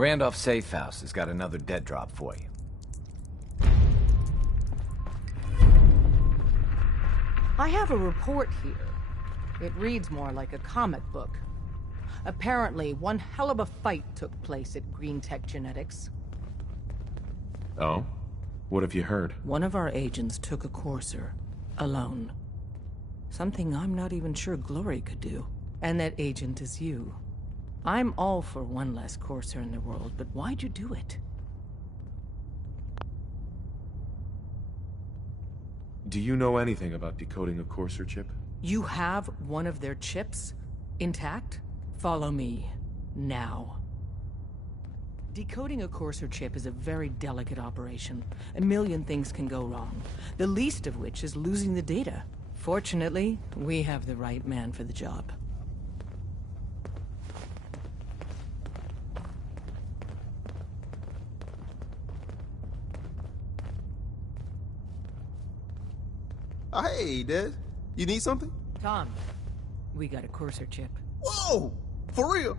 Randolph Safe House has got another dead drop for you. I have a report here. It reads more like a comic book. Apparently, one hell of a fight took place at Green Tech Genetics. Oh? What have you heard? One of our agents took a courser, alone. Something I'm not even sure Glory could do. And that agent is you. I'm all for one less courser in the world, but why'd you do it? Do you know anything about decoding a courser chip? You have one of their chips intact? Follow me, now. Decoding a courser chip is a very delicate operation. A million things can go wrong, the least of which is losing the data. Fortunately, we have the right man for the job. Oh, hey, Des. You need something? Tom, we got a courser chip. Whoa! For real?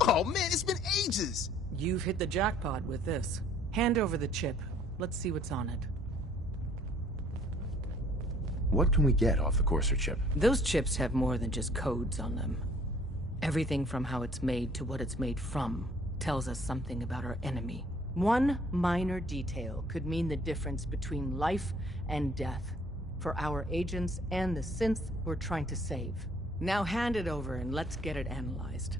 Oh, man, it's been ages! You've hit the jackpot with this. Hand over the chip. Let's see what's on it. What can we get off the courser chip? Those chips have more than just codes on them. Everything from how it's made to what it's made from tells us something about our enemy. One minor detail could mean the difference between life and death for our agents and the synth we're trying to save. Now hand it over and let's get it analyzed.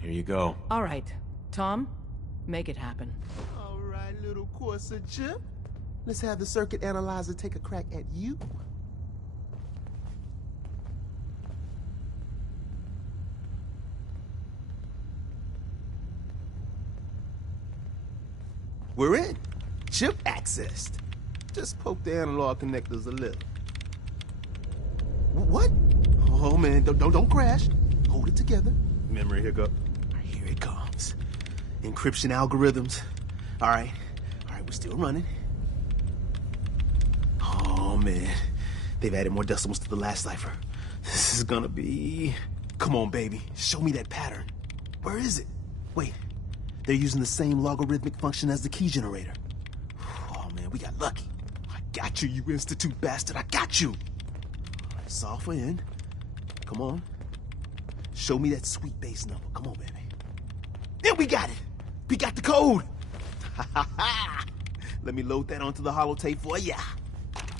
Here you go. All right, Tom, make it happen. All right, little courser chip. Let's have the circuit analyzer take a crack at you. We're in. Chip accessed. Just poke the analog connectors a little. What? Oh man, don't crash. Hold it together. Memory hiccup. Here it comes. Encryption algorithms. All right, we're still running. Oh man, they've added more decimals to the last cipher. This is gonna be... Come on, baby, show me that pattern. Where is it? Wait, they're using the same logarithmic function as the key generator. Oh man, we got lucky. I got you, you Institute bastard, I got you. All right, solve for N. Come on. Show me that sweet base number. Come on, baby. Then we got it. We got the code. Let me load that onto the holotape for ya.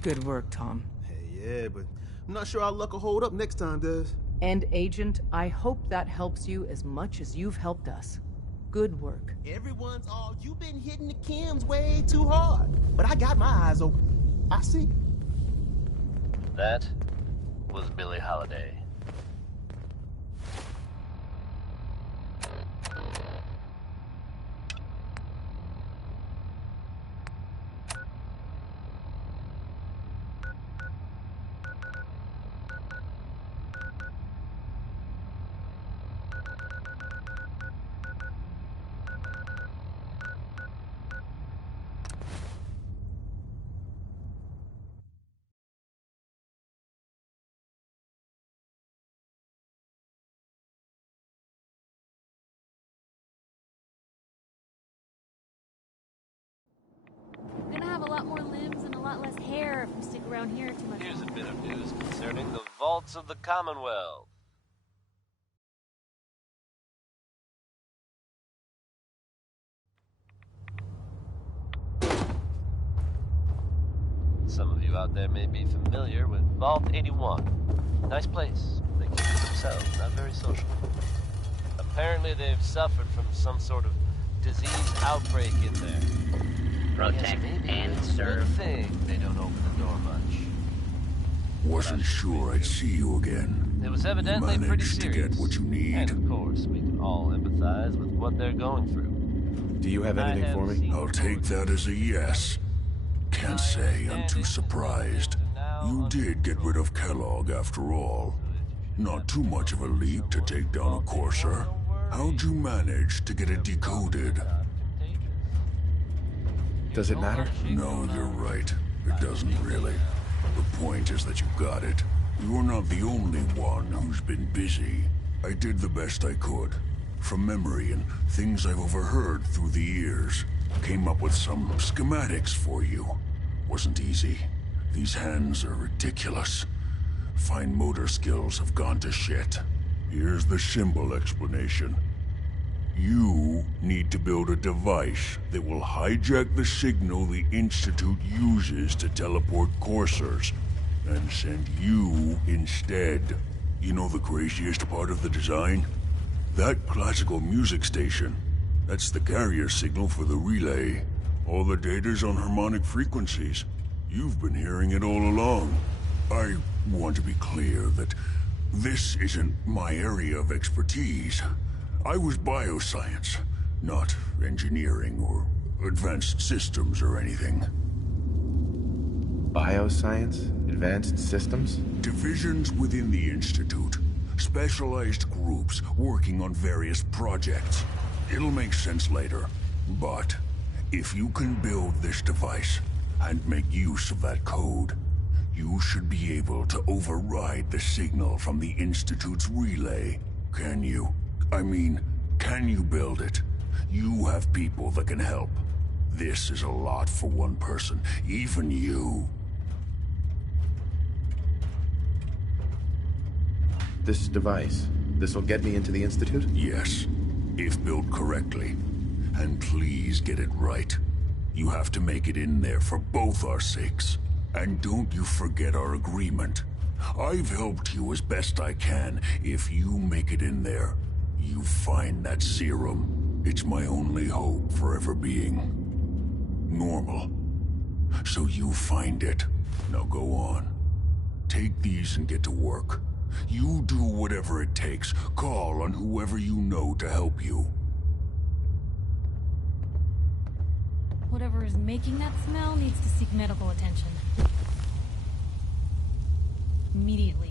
Good work, Tom. Hey, yeah, but I'm not sure our luck will hold up next time, Des. And Agent, I hope that helps you as much as you've helped us. Good work. Everyone's all, you've been hitting the chems way too hard. But I got my eyes open. I see. That was Billie Holiday. We're gonna have a lot more limbs and a lot less hair if we stick around here too much. Here's a bit of news concerning the vaults of the Commonwealth. Some of you out there may be familiar with Vault 81. Nice place. They keep to themselves, not very social. Apparently they've suffered from some sort of disease outbreak in there. Protect and serve. Good thing they don't open the door much. Wasn't sure I'd see you again. It was evidently You pretty managed to serious. get what you need. And of course, we can all empathize with what they're going through. Do you have anything for me? I'll take that as a yes. Can't say I'm too surprised. You did get rid of Kellogg after all. Not too much of a leap to take down a Courser. How'd you manage to get it decoded? Does it matter? No, you're right. It doesn't really. The point is that you got it. You're not the only one who's been busy. I did the best I could. From memory and things I've overheard through the years. Came up with some schematics for you. Wasn't easy. These hands are ridiculous. Fine motor skills have gone to shit. Here's the symbol explanation. You need to build a device that will hijack the signal the Institute uses to teleport coursers, and send you instead. You know the craziest part of the design? That classical music station. That's the carrier signal for the relay. All the data's on harmonic frequencies. You've been hearing it all along. I want to be clear that this isn't my area of expertise. I was bioscience, not engineering or advanced systems or anything. Bioscience? Advanced systems? Divisions within the Institute. Specialized groups working on various projects. It'll make sense later. But if you can build this device and make use of that code, you should be able to override the signal from the Institute's relay. Can you? I mean, can you build it? You have people that can help. This is a lot for one person, even you. This device, this'll get me into the Institute? Yes, if built correctly. And please get it right. You have to make it in there for both our sakes. And don't you forget our agreement. I've helped you as best I can. If you make it in there, you find that serum. It's my only hope for ever being normal. So you find it. Now go on. Take these and get to work. You do whatever it takes. Call on whoever you know to help you. Whatever is making that smell needs to seek medical attention. Immediately.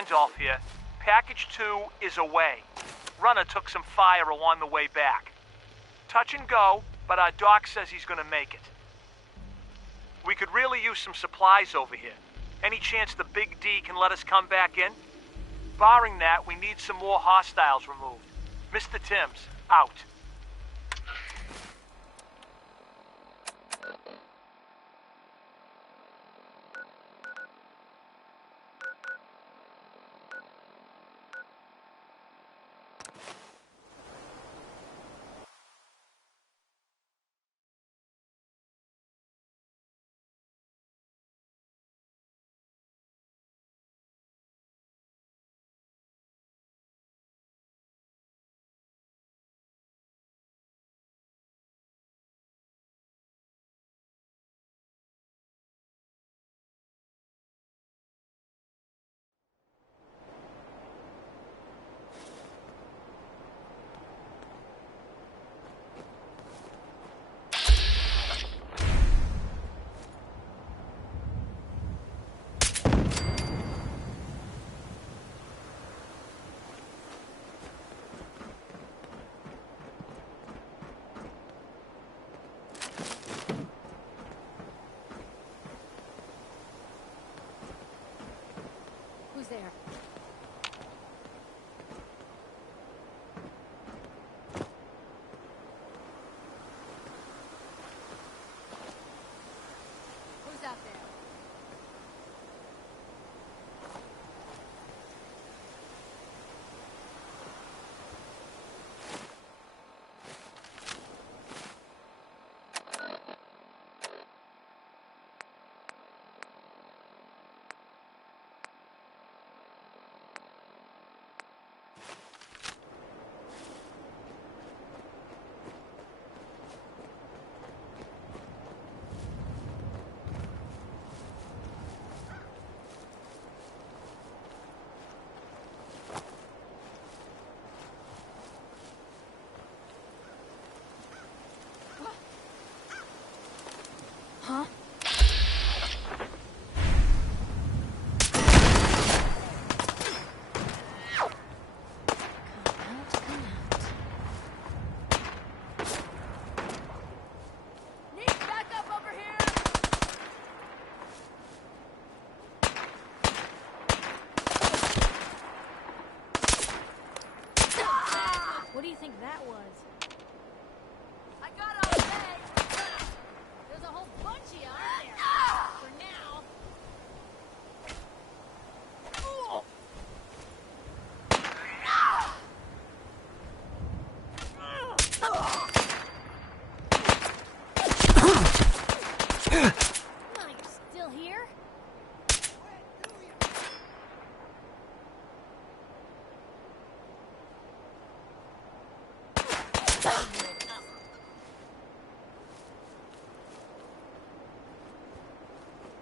Randolph here. Package 2 is away. Runner took some fire along the way back. Touch and go, but our doc says he's gonna make it. We could really use some supplies over here. Any chance the Big D can let us come back in? Barring that, we need some more hostiles removed. Mr. Timms, out. Who's there? Who's out there? Huh? Come out. Need backup over here! What do you think that was? I got all day! There's a whole bunch of you out there. For now. You're still here?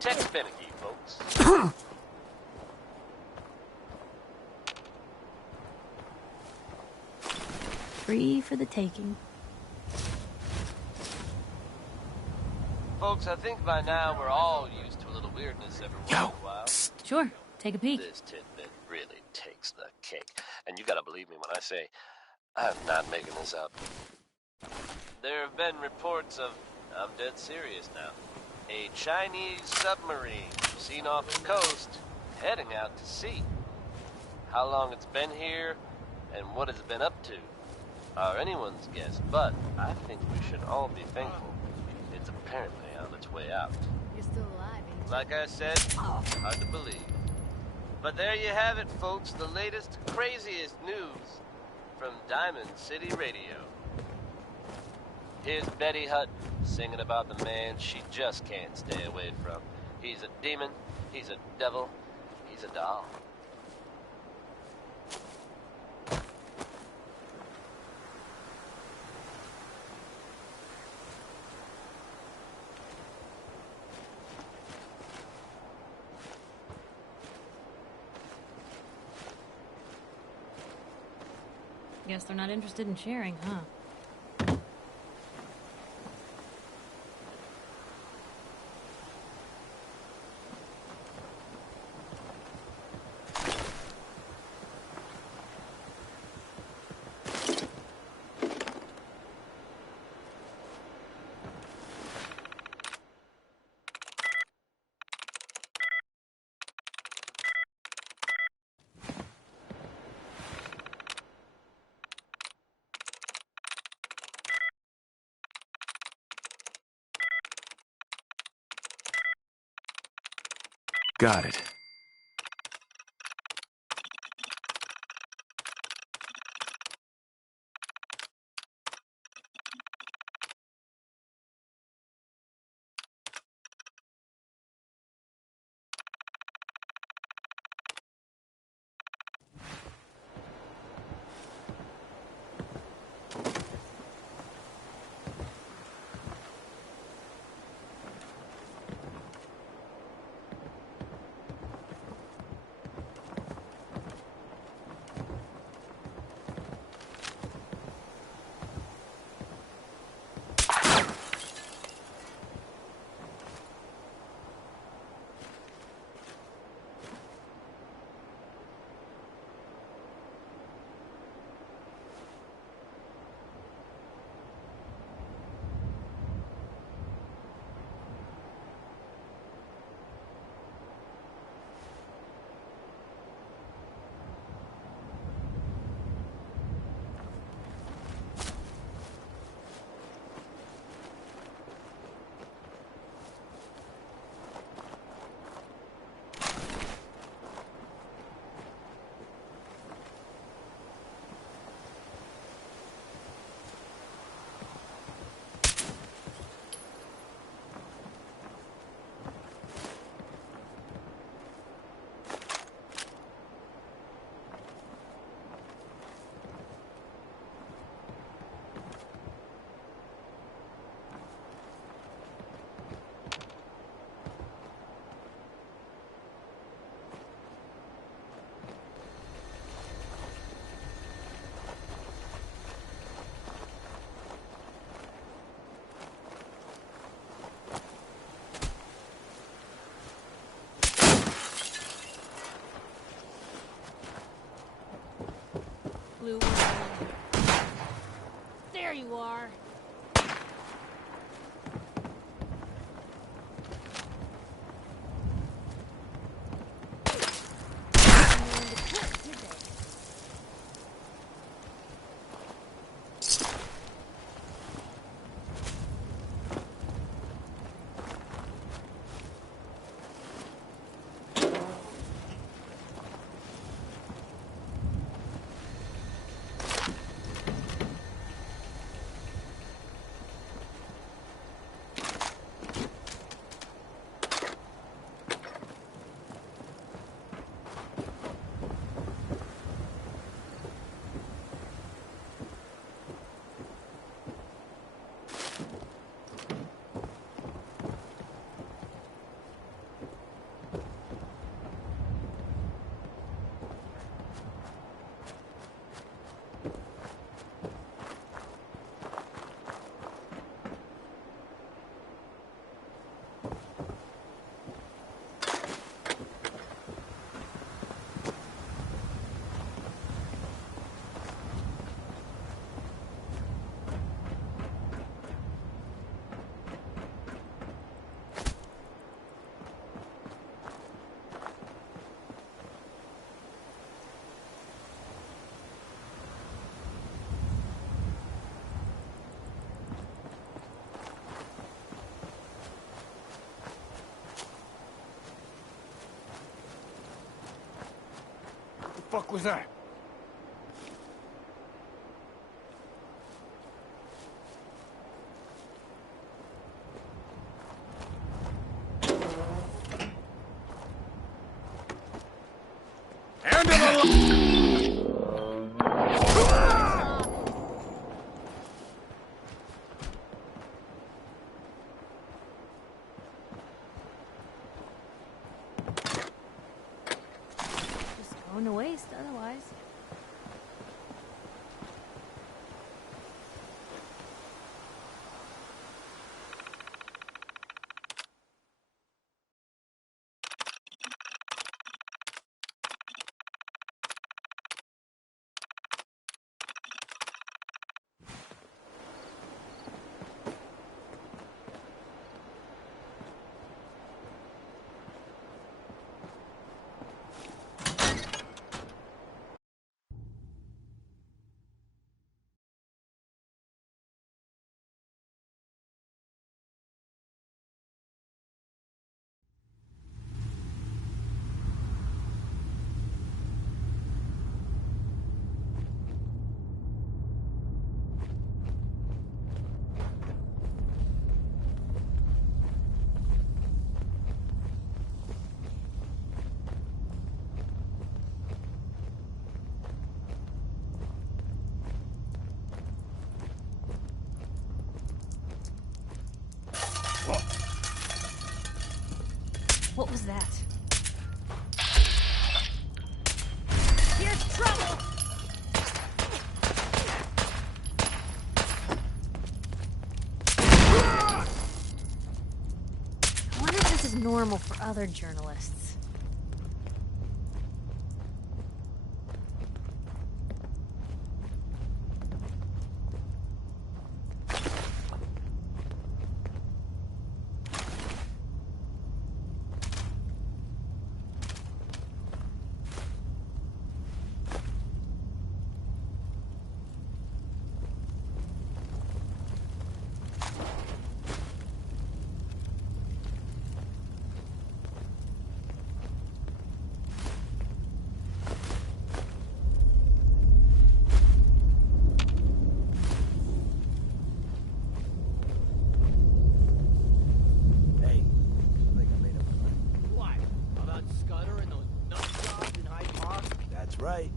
Tech's finicky, folks. Free for the taking. Folks, I think by now we're all used to a little weirdness every once in a while. Sure, take a peek. This tidbit really takes the cake. And you gotta believe me when I say, I'm not making this up. There have been reports of, I'm dead serious now, a Chinese submarine seen off the coast, heading out to sea. How long it's been here, and what it's been up to, are anyone's guess, but I think we should all be thankful it's apparently on its way out. You're still alive, ain't you? Like I said, hard to believe. But there you have it, folks, the latest, craziest news from Diamond City Radio. Here's Betty Hutton singing about the man she just can't stay away from. He's a demon, he's a devil, he's a doll. Guess they're not interested in sharing, huh? Got it. Blue. There you are. The fuck was that? Just going to waste otherwise. was that? Here's trouble! I wonder if this is normal for other journalists. Right.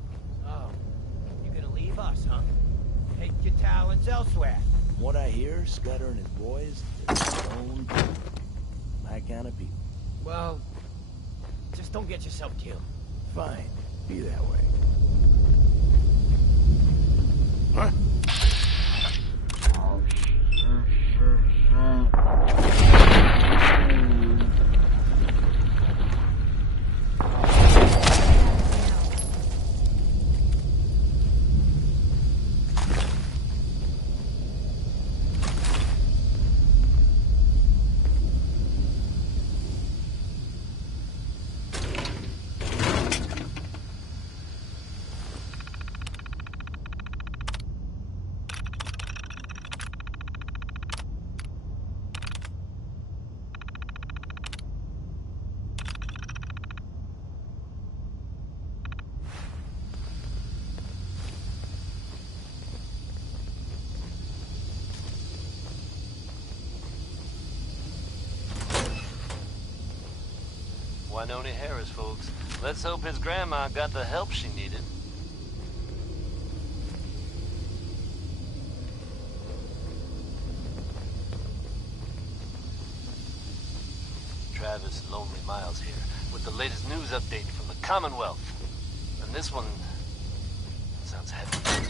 Oh, you're gonna leave us, huh? Take your talents elsewhere. From what I hear, Scudder and his boys, they're their own people. My kind of people. Well, just don't get yourself killed. Fine. Be that way. Huh? Winona Harris, folks. Let's hope his grandma got the help she needed. Travis Lonely Miles here, with the latest news update from the Commonwealth. And this one sounds heavy.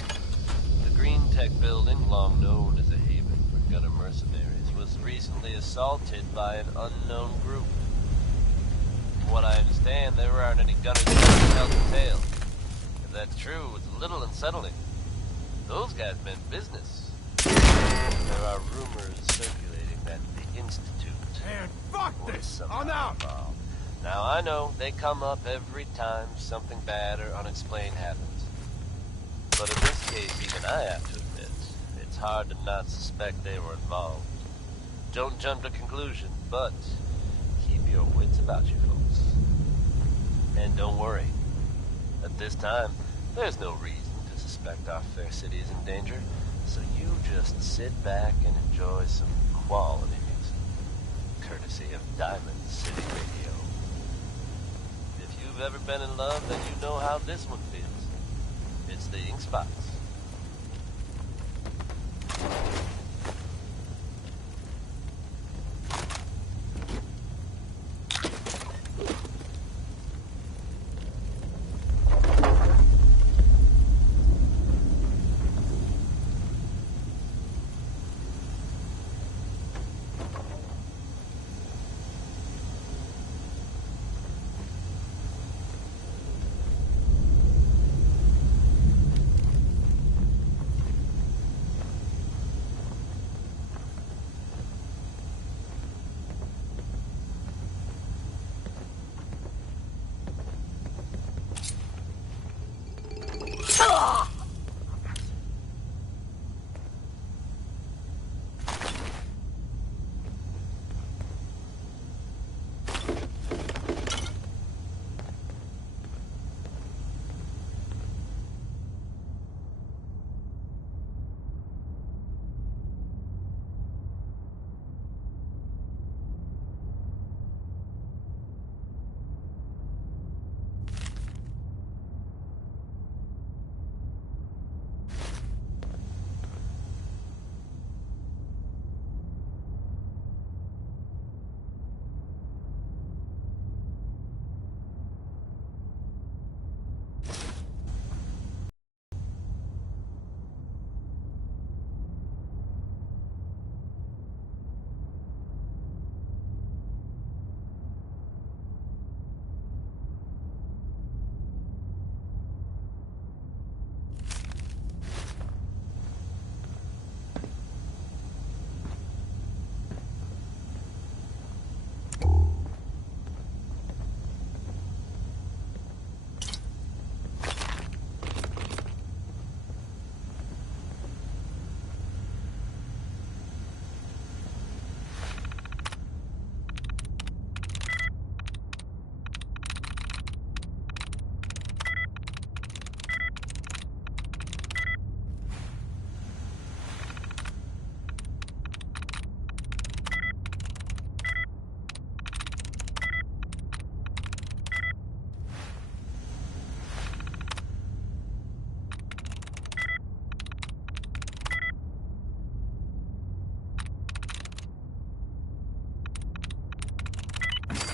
The Green Tech building, long known as a haven for gutter mercenaries, was recently assaulted by an unknown group. From what I understand, there aren't any gunners to tell the tale. If that's true, it's a little unsettling. Those guys meant business. There are rumors circulating that the Institute... Man, fuck this! I'm out! Involved. Now, I know they come up every time something bad or unexplained happens. But in this case, even I have to admit, it's hard to not suspect they were involved. Don't jump to conclusions, but keep your wits about you, folks. And don't worry. At this time, there's no reason to suspect our fair city is in danger, so you just sit back and enjoy some quality music, courtesy of Diamond City Radio. If you've ever been in love, then you know how this one feels. It's the Ink Spots.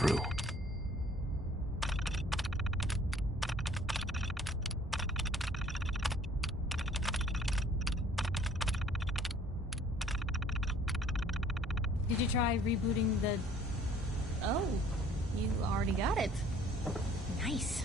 through. Did you try rebooting the... Oh, you already got it. Nice.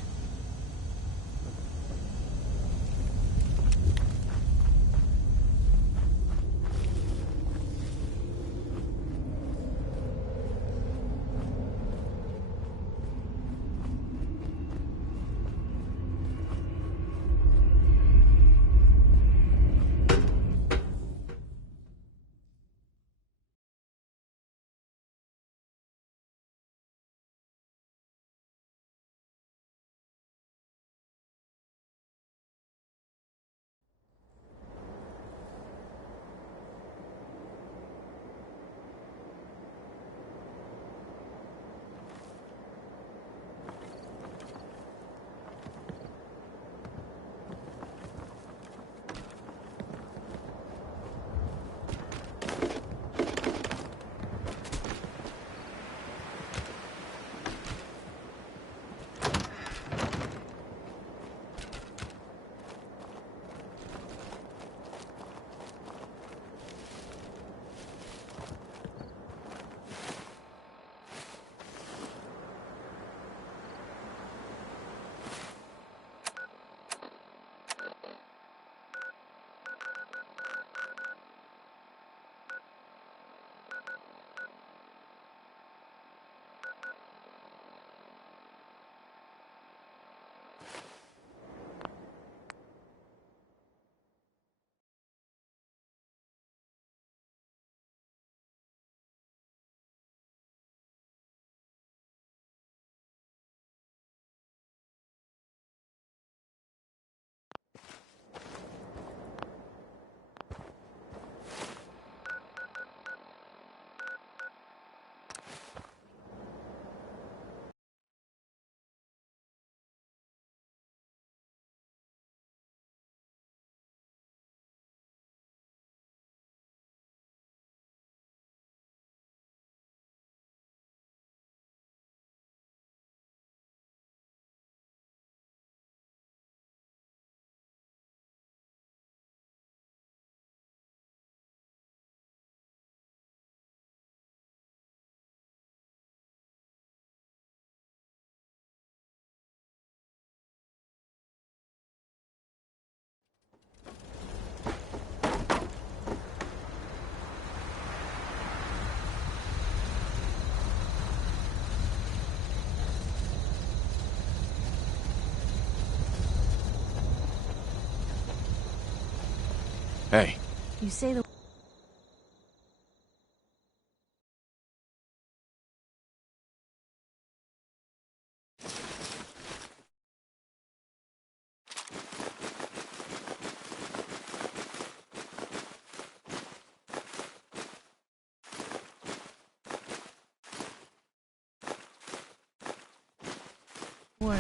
Hey. You say the... Word.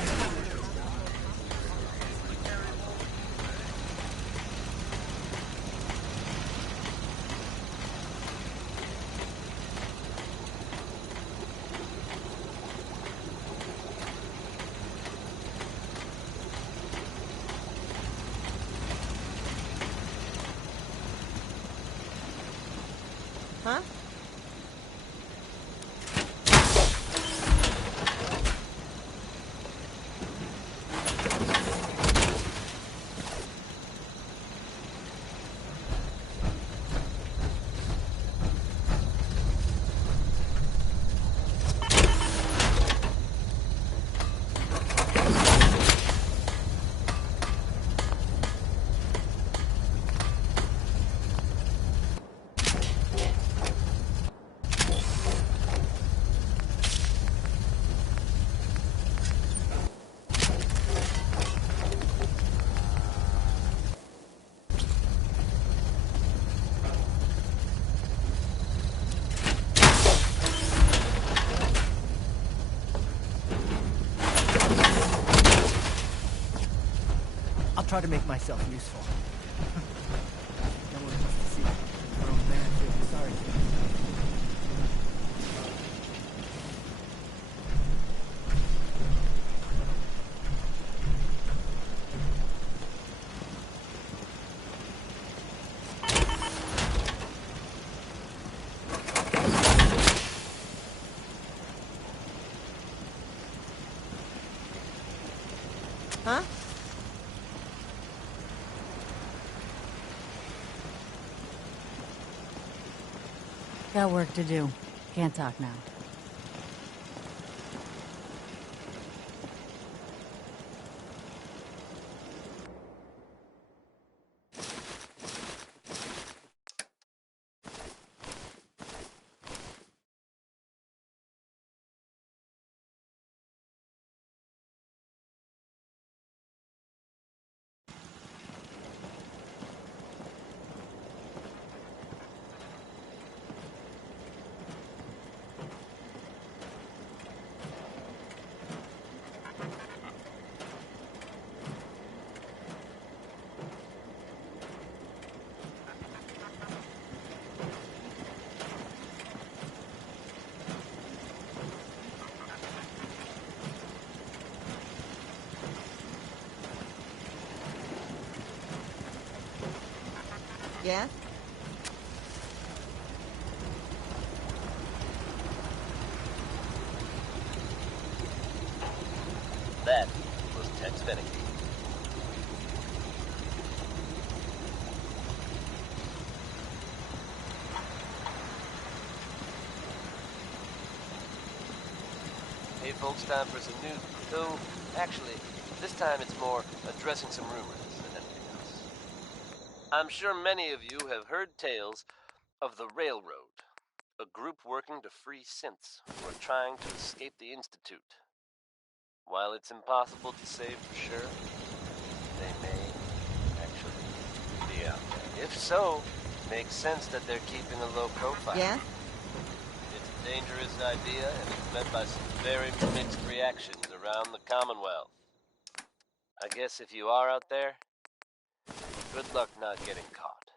Huh? I'll try to make myself useful. No one wants to see our old man feel sorry for himself. Huh? Got work to do. Can't talk now. Yeah? That was Tex Beneke. Hey folks, time for some news. Though, actually, this time it's more addressing some rumors than anything else. I'm sure many of you have heard tales of the Railroad, a group working to free synths who are trying to escape the Institute. While it's impossible to say for sure, they may actually be out there. If so, makes sense that they're keeping a low profile. Yeah? It's a dangerous idea, and it's met by some very mixed reactions around the Commonwealth. I guess if you are out there, good luck not getting caught.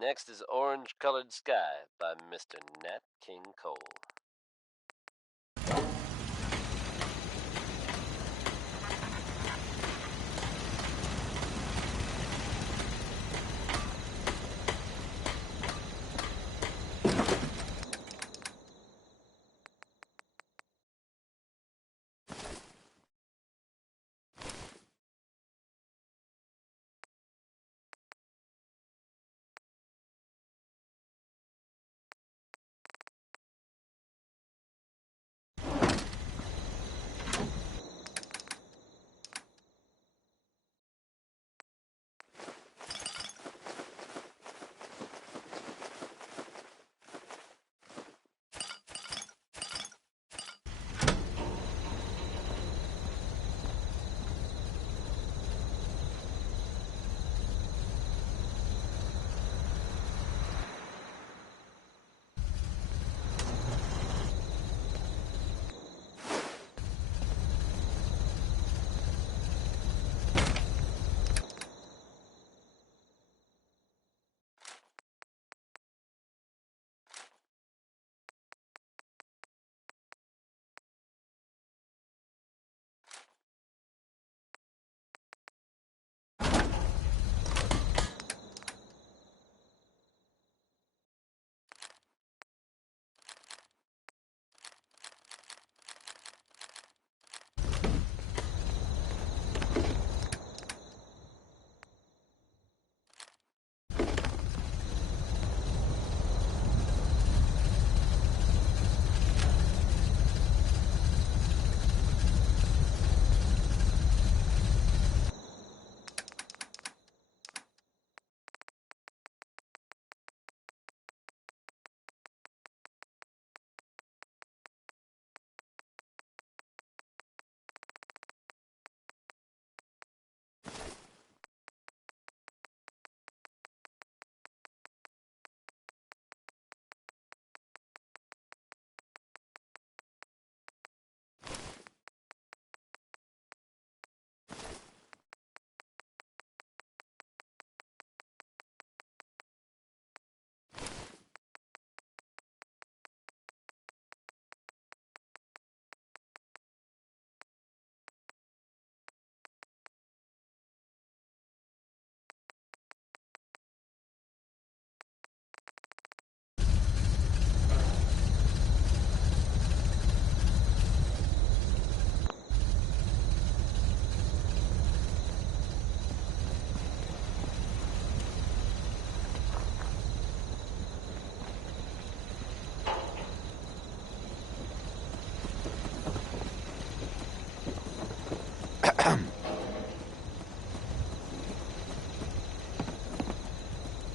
Next is Orange Colored Sky by Mr. Nat King Cole.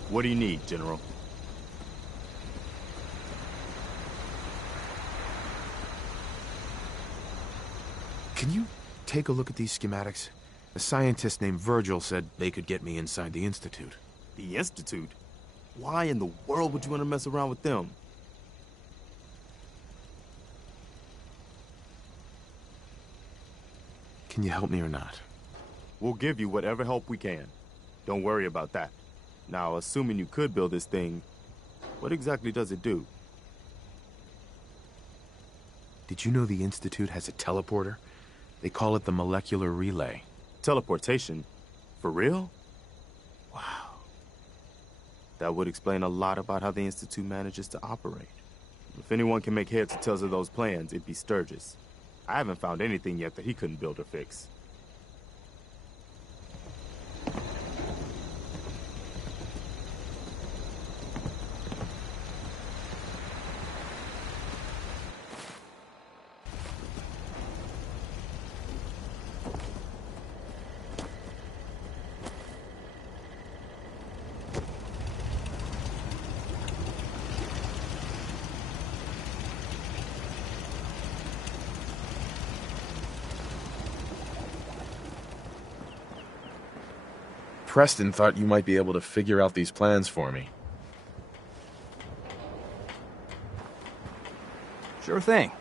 What do you need, General? Can you take a look at these schematics? A scientist named Virgil said they could get me inside the Institute. The Institute? Why in the world would you want to mess around with them? Can you help me or not? We'll give you whatever help we can. Don't worry about that. Now, assuming you could build this thing, what exactly does it do? Did you know the Institute has a teleporter? They call it the molecular relay. Teleportation? For real? Wow. That would explain a lot about how the Institute manages to operate. If anyone can make heads or tails of those plans, it'd be Sturgis. I haven't found anything yet that he couldn't build or fix. Preston thought you might be able to figure out these plans for me. Sure thing.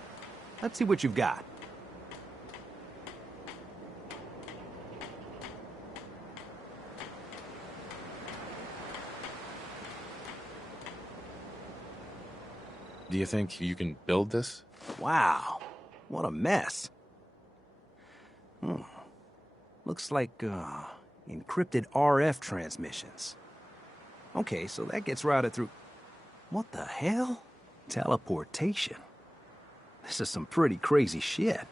Let's see what you've got. Do you think you can build this? Wow. What a mess. Looks like, encrypted RF transmissions. Okay, so that gets routed through... What the hell? Teleportation. This is some pretty crazy shit.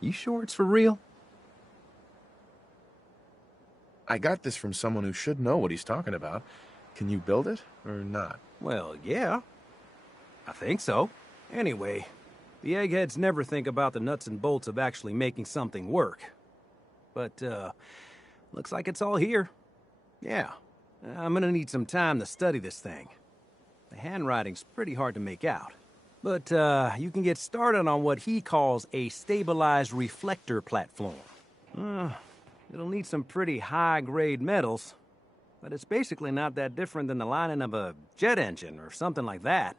You sure it's for real? I got this from someone who should know what he's talking about. Can you build it, or not? Well, yeah. I think so. Anyway, the eggheads never think about the nuts and bolts of actually making something work. But, looks like it's all here. Yeah. I'm gonna need some time to study this thing. The handwriting's pretty hard to make out. But, you can get started on what he calls a stabilized reflector platform. It'll need some pretty high-grade metals, but it's basically not that different than the lining of a jet engine or something like that.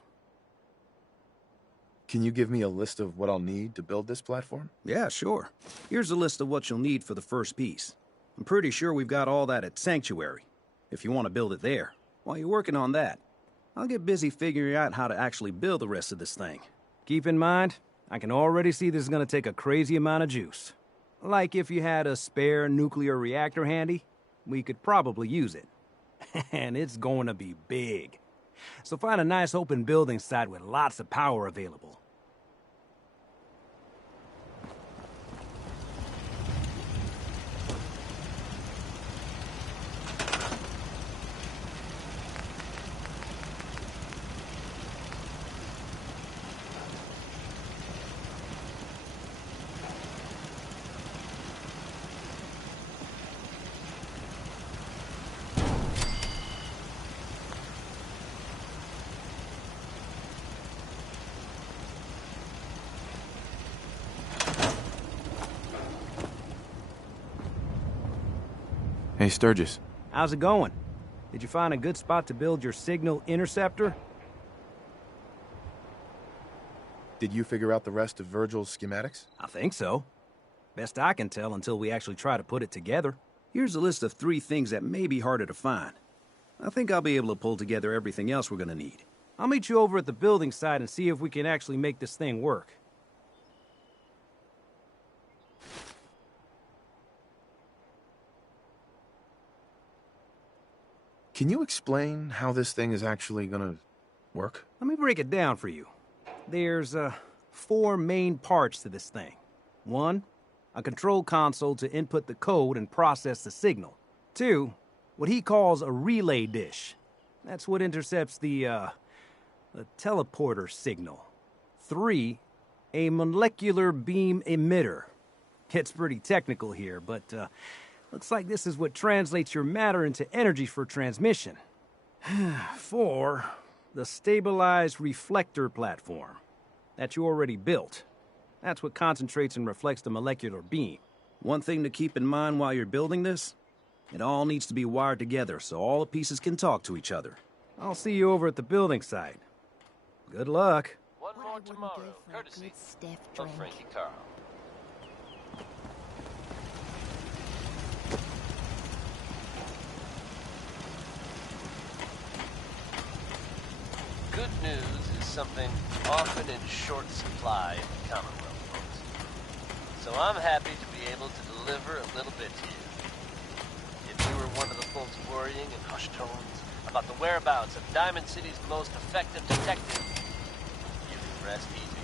Can you give me a list of what I'll need to build this platform? Yeah, sure. Here's a list of what you'll need for the first piece. I'm pretty sure we've got all that at Sanctuary, if you want to build it there. While you're working on that, I'll get busy figuring out how to actually build the rest of this thing. Keep in mind, I can already see this is going to take a crazy amount of juice. Like if you had a spare nuclear reactor handy, we could probably use it. And it's going to be big. So find a nice open building site with lots of power available. Hey, Sturgis. How's it going? Did you find a good spot to build your signal interceptor? Did you figure out the rest of Virgil's schematics? I think so. Best I can tell until we actually try to put it together. Here's a list of 3 things that may be harder to find. I think I'll be able to pull together everything else we're gonna need. I'll meet you over at the building site and see if we can actually make this thing work. Can you explain how this thing is actually gonna work? Let me break it down for you. There's 4 main parts to this thing. 1, a control console to input the code and process the signal. 2, what he calls a relay dish. That's what intercepts the teleporter signal. 3, a molecular beam emitter. It's pretty technical here, but looks like this is what translates your matter into energy for transmission. 4, the stabilized reflector platform that you already built. That's what concentrates and reflects the molecular beam. One thing to keep in mind while you're building this, it all needs to be wired together so all the pieces can talk to each other. I'll see you over at the building site. Good luck. One more tomorrow, courtesy of Frankie Carl. Good news is something often in short supply in the Commonwealth, folks. So I'm happy to be able to deliver a little bit to you. If you were one of the folks worrying in hushed tones about the whereabouts of Diamond City's most effective detective, you can rest easy.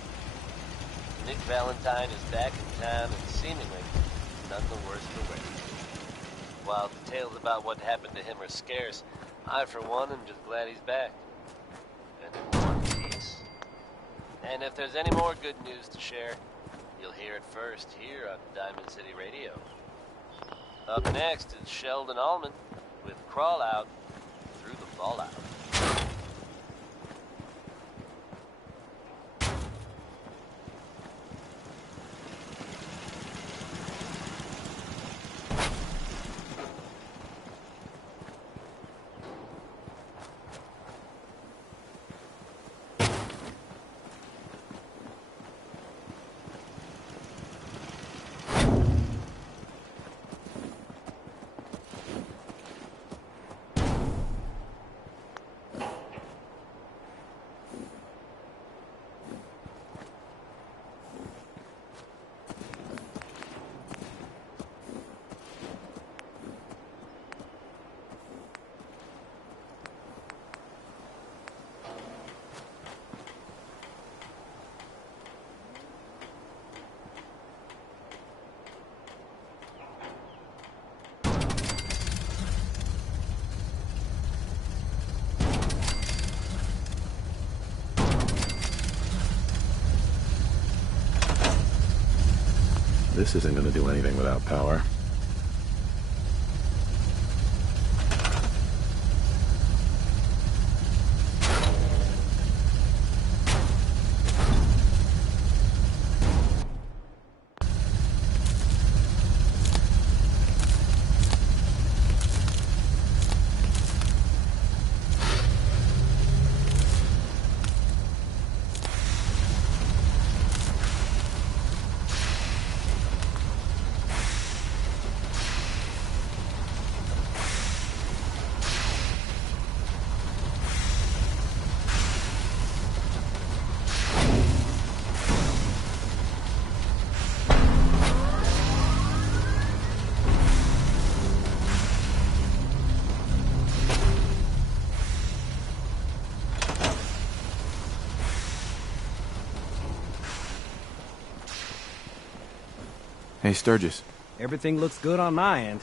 Nick Valentine is back in town and seemingly none the worse for wear. While details about what happened to him are scarce, I, for one, am just glad he's back. And in one piece. And if there's any more good news to share, you'll hear it first here on Diamond City Radio. Up next is Sheldon Allman with Crawl Out Through the Fallout. This isn't going to do anything without power. Hey, Sturgis. Everything looks good on my end.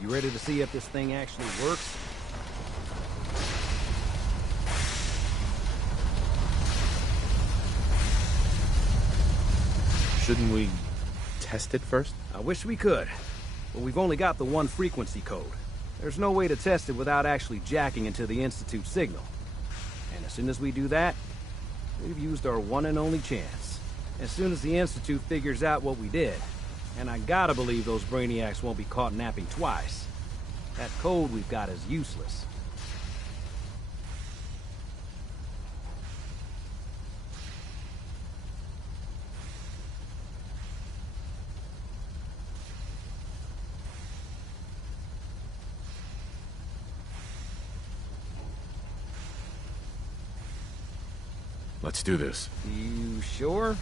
You ready to see if this thing actually works? Shouldn't we test it first? I wish we could, but we've only got the one frequency code. There's no way to test it without actually jacking into the Institute signal. And as soon as we do that, we've used our one and only chance. As soon as the Institute figures out what we did, and I gotta believe those brainiacs won't be caught napping twice, that code we've got is useless. Let's do this. You sure?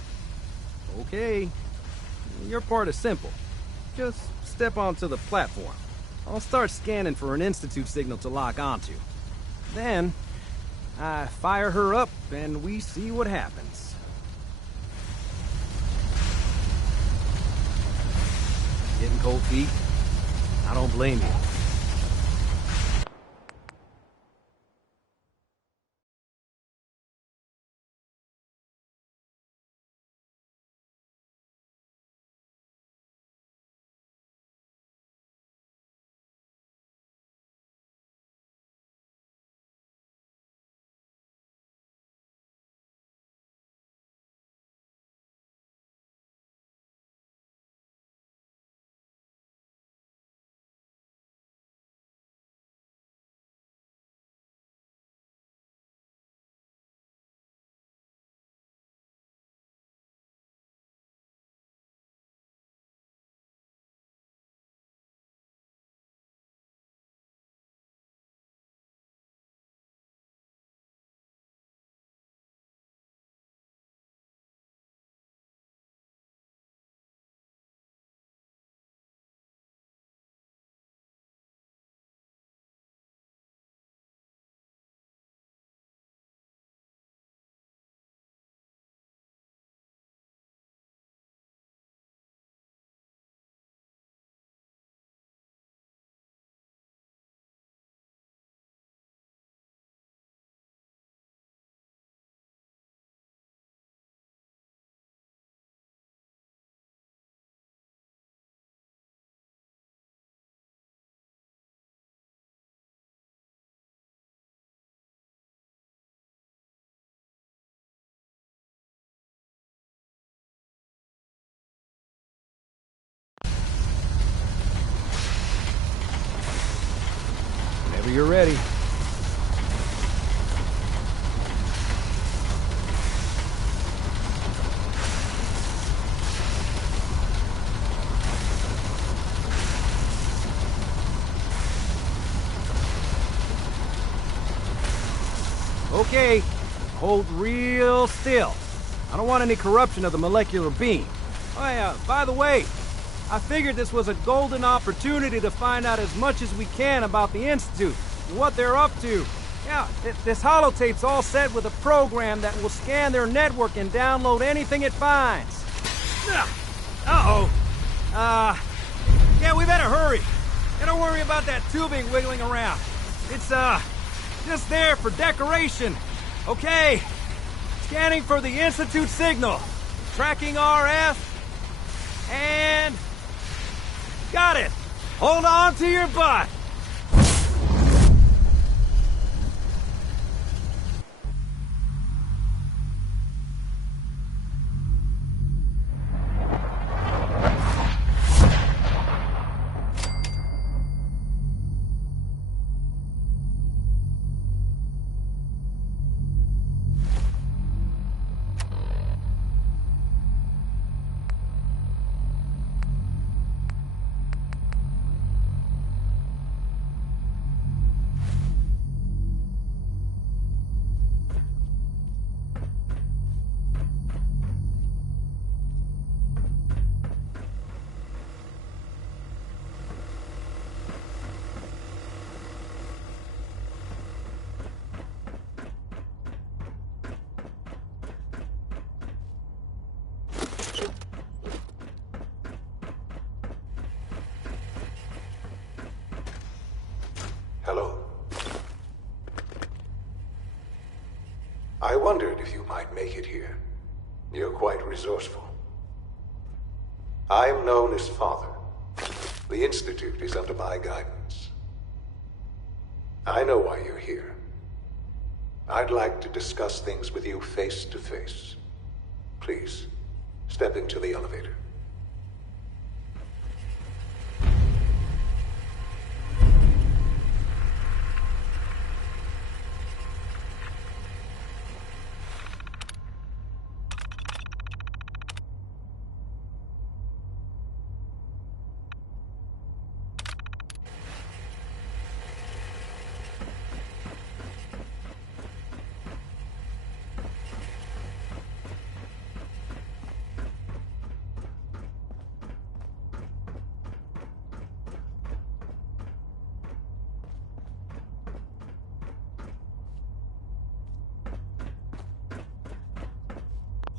Okay. Your part is simple. Just step onto the platform. I'll start scanning for an Institute signal to lock onto. Then, I fire her up and we see what happens. Getting cold feet? I don't blame you. you're ready. Okay, hold real still. I don't want any corruption of the molecular beam. Oh yeah, by the way, I figured this was a golden opportunity to find out as much as we can about the Institute and what they're up to. Yeah, this holotape's all set with a program that will scan their network and download anything it finds. Uh-oh. Yeah, we better hurry. And don't worry about that tubing wiggling around. It's, just there for decoration. Okay. Scanning for the Institute signal. Tracking RF. And... got it. Hold on to your butt. Hello. I wondered if you might make it here. You're quite resourceful. I am known as Father. The Institute is under my guidance. I know why you're here. I'd like to discuss things with you face to face. Please, step into the elevator.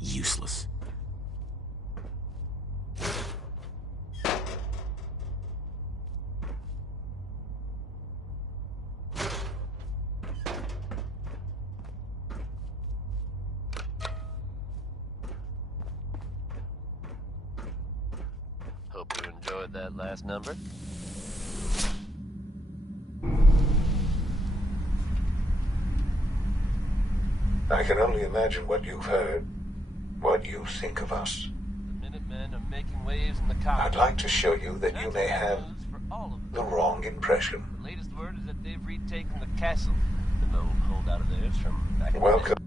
Useless. Hope you enjoyed that last number. I can only imagine what you've heard, what you think of us. The Minutemen are making waves in the cockpit. I'd like to show you that you may have the wrong impression. The latest word is that they've retaken the castle. The old holdout of theirs from back in the day. Welcome.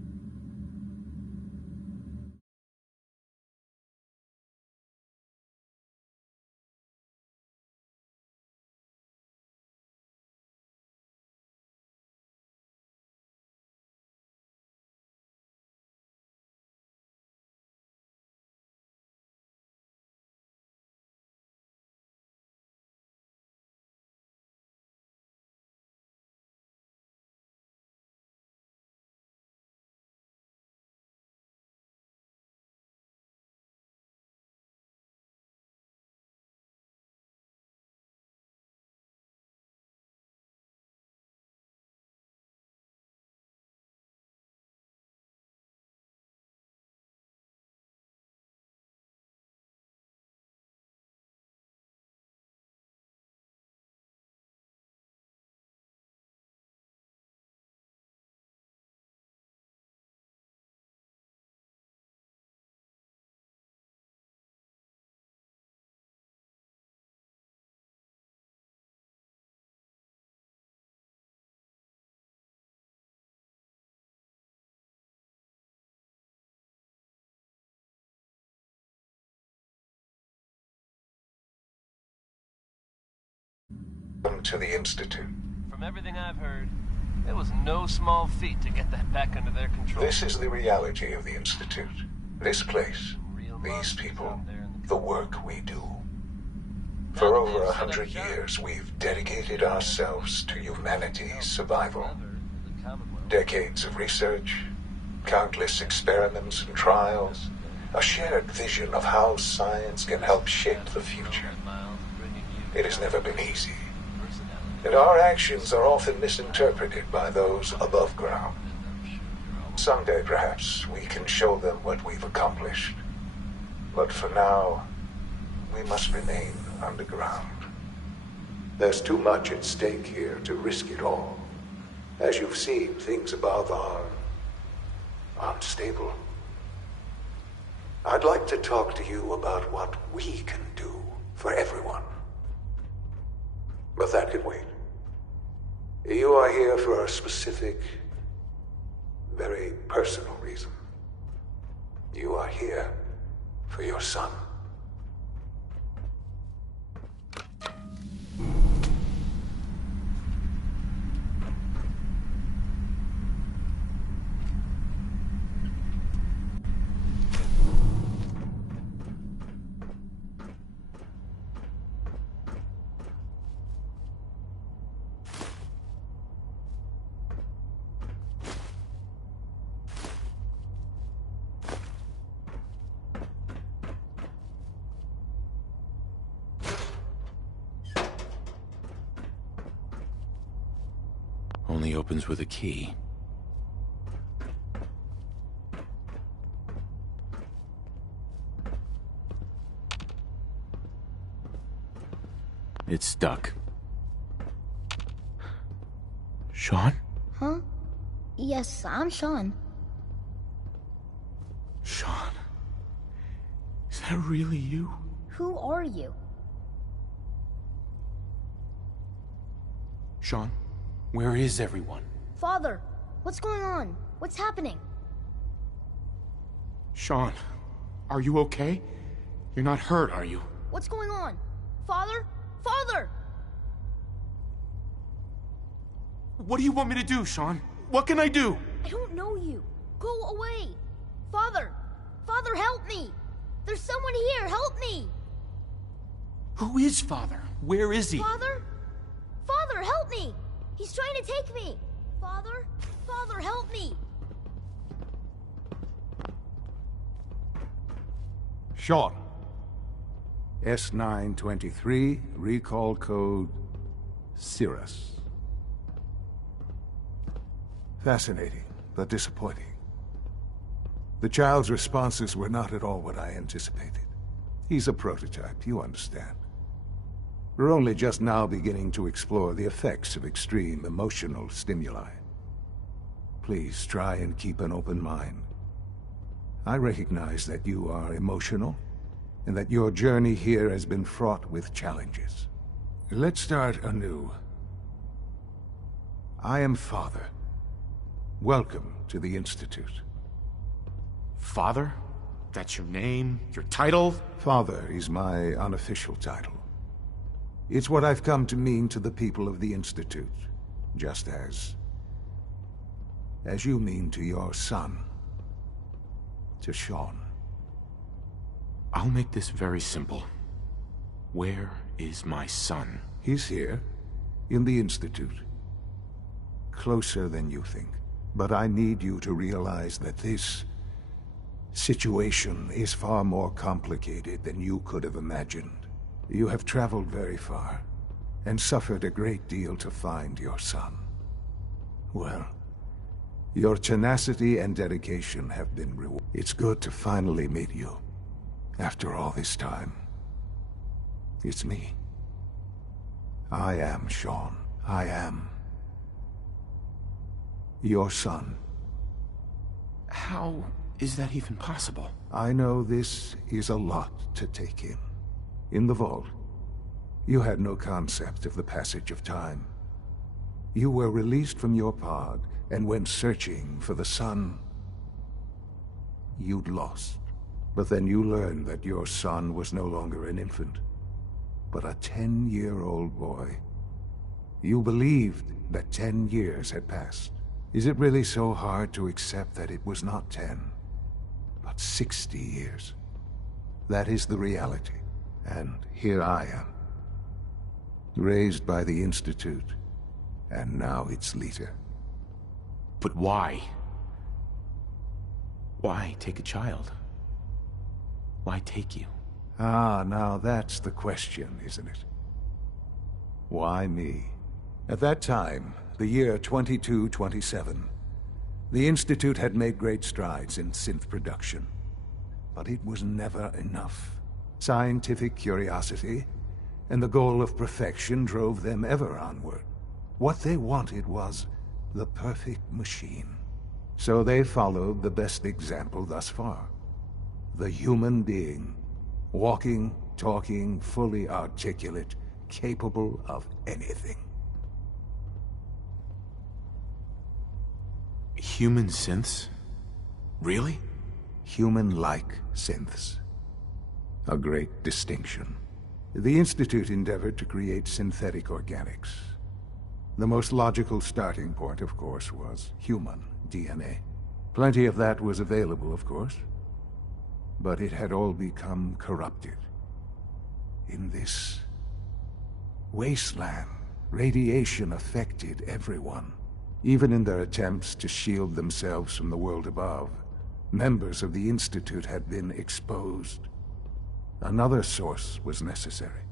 Welcome to the Institute. From everything I've heard, it was no small feat to get that back under their control. This is the reality of the Institute. This place, these people, the work we do. For over 100 years, we've dedicated ourselves to humanity's survival. Decades of research, countless experiments and trials, a shared vision of how science can help shape the future. It has never been easy, and our actions are often misinterpreted by those above ground. Someday, perhaps, we can show them what we've accomplished. But for now, we must remain underground. There's too much at stake here to risk it all. As you've seen, things above are unstable. I'd like to talk to you about what we can do for everyone. But that can wait. You are here for a specific, very personal reason. You are here for your son. Only opens with a key. It's stuck. Sean? Huh? Yes, I'm Sean. Sean? Is that really you? Who are you? Sean, where is everyone? Father, what's going on? What's happening? Sean, are you okay? You're not hurt, are you? What's going on? Father? Father! What do you want me to do, Sean? What can I do? I don't know you. Go away. Father! Father, help me! There's someone here, help me! Who is Father? Where is he? Father? Father, help me! He's trying to take me! Father? Father, help me! Sean. S923, recall code Cirrus. Fascinating, but disappointing. The child's responses were not at all what I anticipated. He's a prototype, you understand. We're only just now beginning to explore the effects of extreme emotional stimuli. Please try and keep an open mind. I recognize that you are emotional, and that your journey here has been fraught with challenges. Let's start anew. I am Father. Welcome to the Institute. Father? That's your name? Your title? Father is my unofficial title. It's what I've come to mean to the people of the Institute, just as you mean to your son, to Sean. I'll make this very simple. Where is my son? He's here, in the Institute. Closer than you think. But I need you to realize that this situation is far more complicated than you could have imagined. You have traveled very far, and suffered a great deal to find your son. Well, your tenacity and dedication have been rewarded. It's good to finally meet you. After all this time, it's me. I am Sean. I am your son. How is that even possible? I know this is a lot to take in. In the vault, you had no concept of the passage of time. You were released from your pod and went searching for the son you'd lost. But then you learned that your son was no longer an infant, but a 10-year-old boy. You believed that 10 years had passed. Is it really so hard to accept that it was not 10, but 60 years? That is the reality. And here I am, raised by the Institute, and now its leader. But why? Why take a child? Why take you? Ah, now that's the question, isn't it? Why me? At that time, the year 2227, the Institute had made great strides in synth production. But it was never enough. Scientific curiosity and the goal of perfection drove them ever onward. What they wanted was the perfect machine. So they followed the best example thus far. The human being. Walking, talking, fully articulate, capable of anything. Human synths? Really? Human-like synths. A great distinction. The Institute endeavored to create synthetic organics. The most logical starting point, of course, was human DNA. Plenty of that was available, of course. But it had all become corrupted. In this wasteland, radiation affected everyone. Even in their attempts to shield themselves from the world above, members of the Institute had been exposed. Another source was necessary.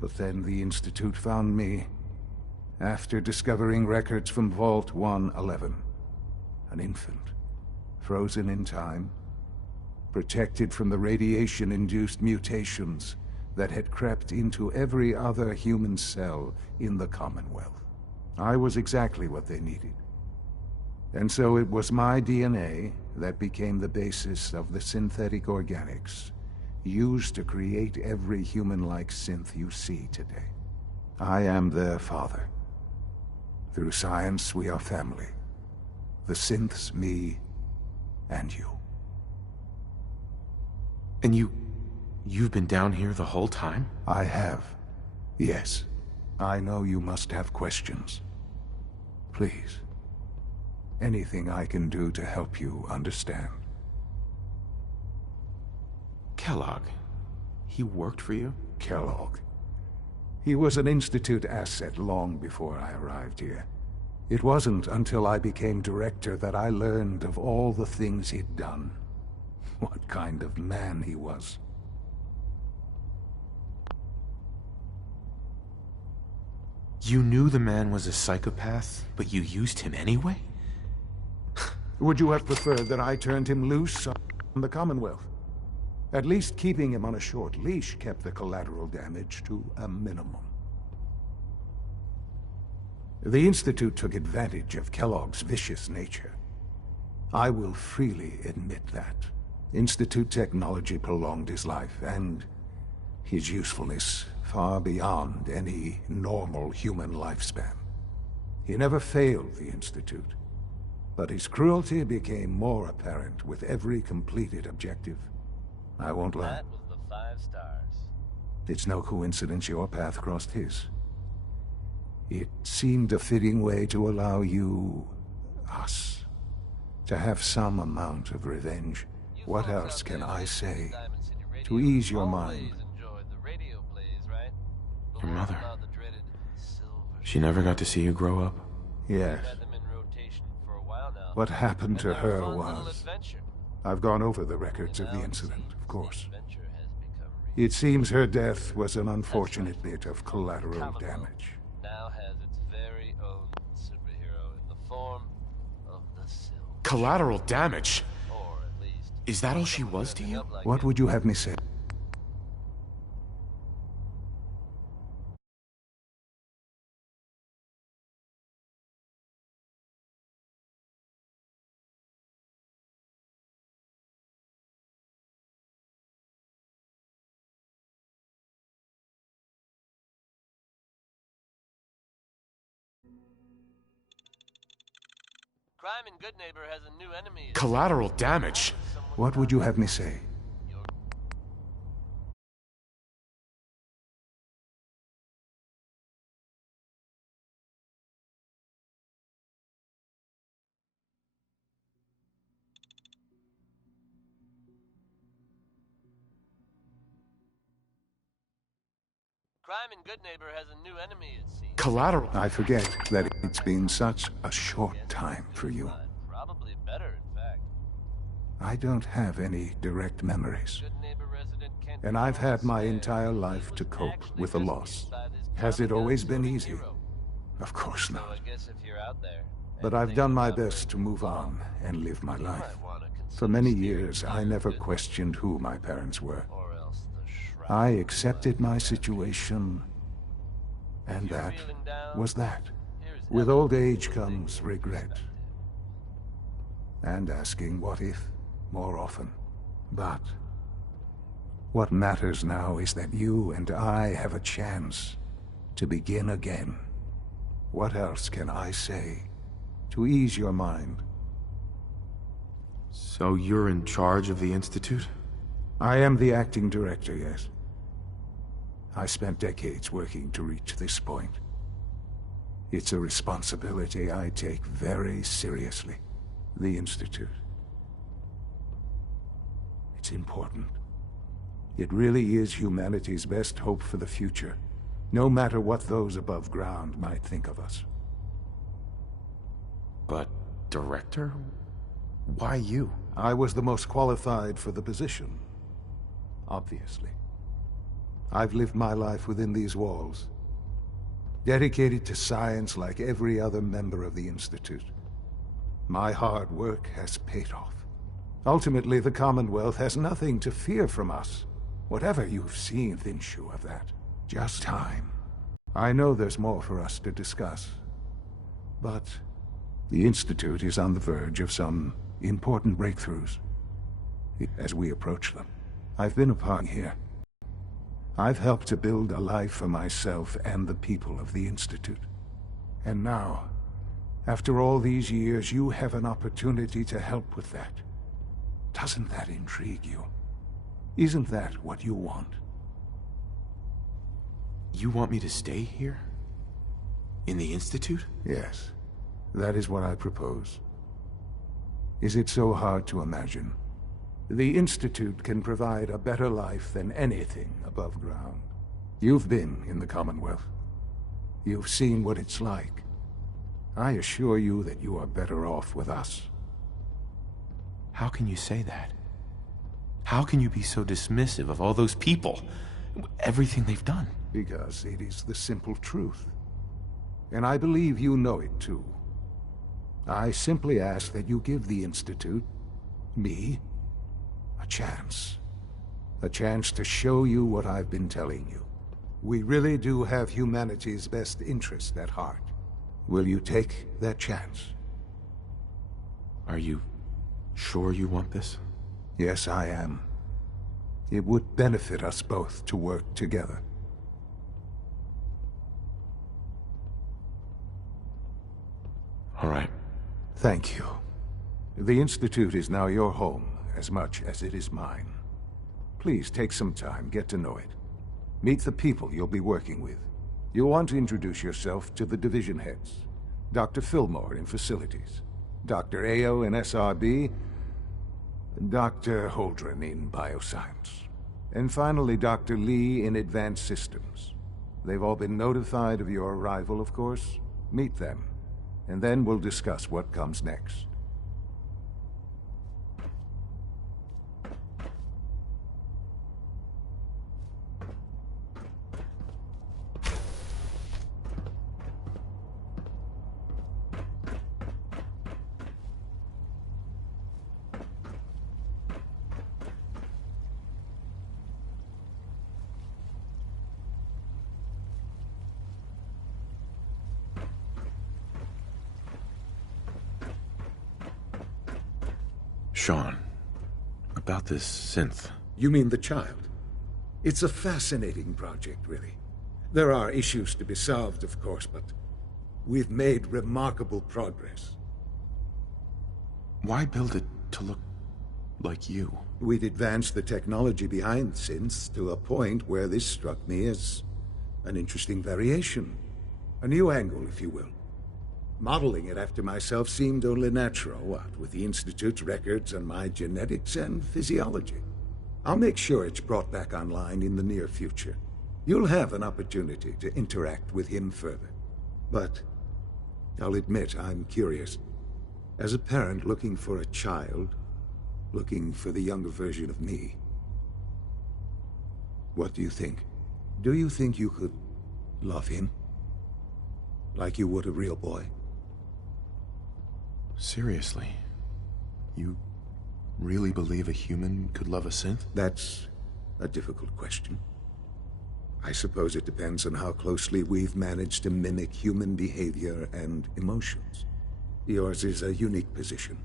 But then the Institute found me after discovering records from Vault 111. An infant, frozen in time, protected from the radiation-induced mutations that had crept into every other human cell in the Commonwealth. I was exactly what they needed. And so it was my DNA that became the basis of the synthetic organics used to create every human-like synth you see today. I am their father. Through science, we are family. The synths, me, and you. And you've been down here the whole time? I have. Yes. I know you must have questions. Please. Anything I can do to help you understand. Kellogg. He worked for you? Kellogg. He was an Institute asset long before I arrived here. It wasn't until I became director that I learned of all the things he'd done. What kind of man he was. You knew the man was a psychopath, but you used him anyway? Would you have preferred that I turned him loose on the Commonwealth? At least keeping him on a short leash kept the collateral damage to a minimum. The Institute took advantage of Kellogg's vicious nature. I will freely admit that. Institute technology prolonged his life, and his usefulness far beyond any normal human lifespan. He never failed the Institute, but his cruelty became more apparent with every completed objective. I won't lie. That was the 5 stars. It's no coincidence your path crossed his. It seemed a fitting way to allow you, us, to have some amount of revenge. What else can I say to ease your mind? Your mother. She never got to see you grow up? Yes. What happened to her was... I've gone over the records of the incident, of course. It seems her death was an unfortunate bit of collateral damage. Now has its very own superhero in the form of the Silver. Collateral damage? Is that all she was to you? What would you have me say? Crime and Good Neighbor has a new enemy. Collateral damage? What would you have me say? Crime in Good Neighbor has a new enemy, it seems. Collateral. I forget that it's been such a short time for you. Probably better, in fact. I don't have any direct memories. And I've had my entire life to cope with a loss. Has it always been easy? Of course So not. I guess if you're out there, But I've done my best to move on and live my life. For many years, I never questioned who my parents were. I accepted my situation, and that was that. With old age comes regret. And asking what if more often. But what matters now is that you and I have a chance to begin again. What else can I say to ease your mind? So you're in charge of the Institute? I am the acting director, yes. I spent decades working to reach this point. It's a responsibility I take very seriously. The Institute. It's important. It really is humanity's best hope for the future, no matter what those above ground might think of us. But, director? Why you? I was the most qualified for the position. Obviously. I've lived my life within these walls, dedicated to science like every other member of the Institute. My hard work has paid off. Ultimately, the Commonwealth has nothing to fear from us. Whatever you've seen, Vinshu, of that. Just time. I know there's more for us to discuss. But the Institute is on the verge of some important breakthroughs. As we approach them, I've been a part here. I've helped to build a life for myself and the people of the Institute. And now, after all these years, you have an opportunity to help with that. Doesn't that intrigue you? Isn't that what you want? You want me to stay here? In the Institute? Yes. That is what I propose. Is it so hard to imagine? The Institute can provide a better life than anything above ground. You've been in the Commonwealth. You've seen what it's like. I assure you that you are better off with us. How can you say that? How can you be so dismissive of all those people? Everything they've done? Because it is the simple truth. And I believe you know it too. I simply ask that you give the Institute, me, a chance. A chance to show you what I've been telling you. We really do have humanity's best interest at heart. Will you take that chance? Are you sure you want this? Yes, I am. It would benefit us both to work together. All right. Thank you. The Institute is now your home, as much as it is mine. Please take some time, get to know it. Meet the people you'll be working with. You'll want to introduce yourself to the division heads. Dr. Fillmore in Facilities, Dr. Ayo in SRB, Dr. Holdren in Bioscience, and finally Dr. Lee in Advanced Systems. They've all been notified of your arrival, of course. Meet them, and then we'll discuss what comes next. Sean, about this synth. You mean the child? It's a fascinating project, really. There are issues to be solved, of course, but we've made remarkable progress. Why build it to look like you? We'd advanced the technology behind synths to a point where this struck me as an interesting variation. A new angle, if you will. Modeling it after myself seemed only natural, what with the Institute's records on my genetics and physiology. I'll make sure it's brought back online in the near future. You'll have an opportunity to interact with him further. But I'll admit I'm curious. As a parent looking for a child, looking for the younger version of me, what do you think? Do you think you could love him? Like you would a real boy? Seriously? You really believe a human could love a synth? That's a difficult question. I suppose it depends on how closely we've managed to mimic human behavior and emotions. Yours is a unique position.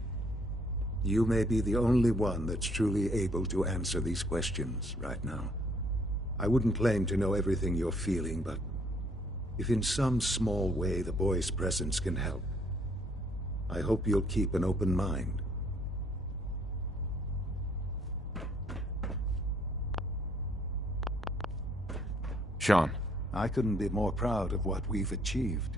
You may be the only one that's truly able to answer these questions right now. I wouldn't claim to know everything you're feeling, but if in some small way the boy's presence can help, I hope you'll keep an open mind. Sean. I couldn't be more proud of what we've achieved.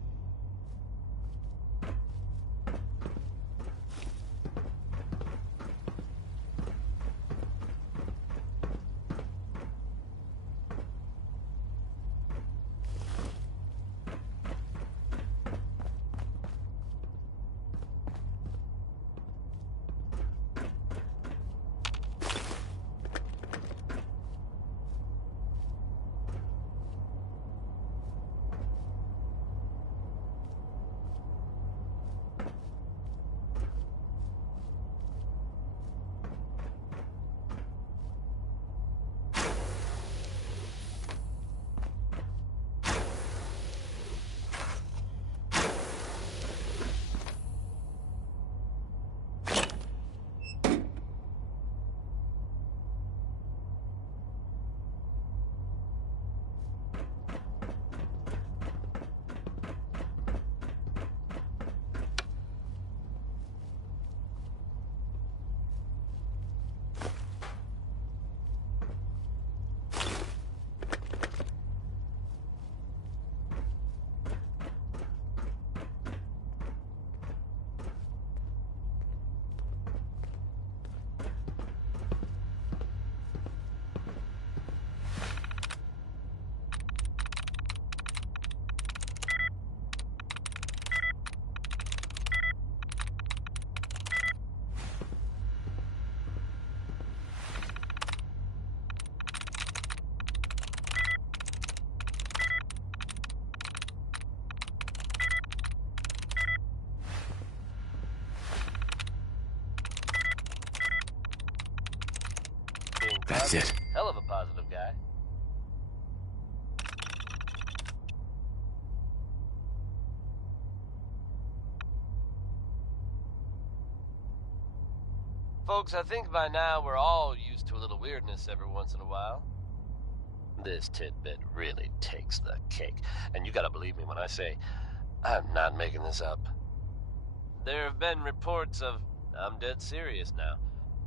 That's it. Hell of a positive guy. Folks, I think by now we're all used to a little weirdness every once in a while. This tidbit really takes the cake. And you gotta believe me when I say, I'm not making this up. There have been reports of, I'm dead serious now,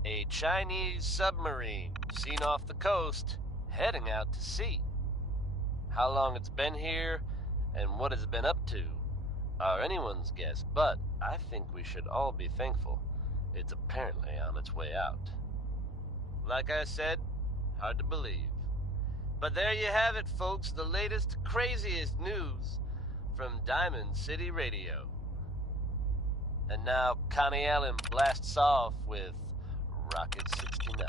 a Chinese submarine seen off the coast, heading out to sea. How long it's been here, and what it's been up to, are anyone's guess, but I think we should all be thankful it's apparently on its way out. Like I said, hard to believe. But there you have it, folks, the latest, craziest news from Diamond City Radio. And now Connie Allen blasts off with Rocket 69.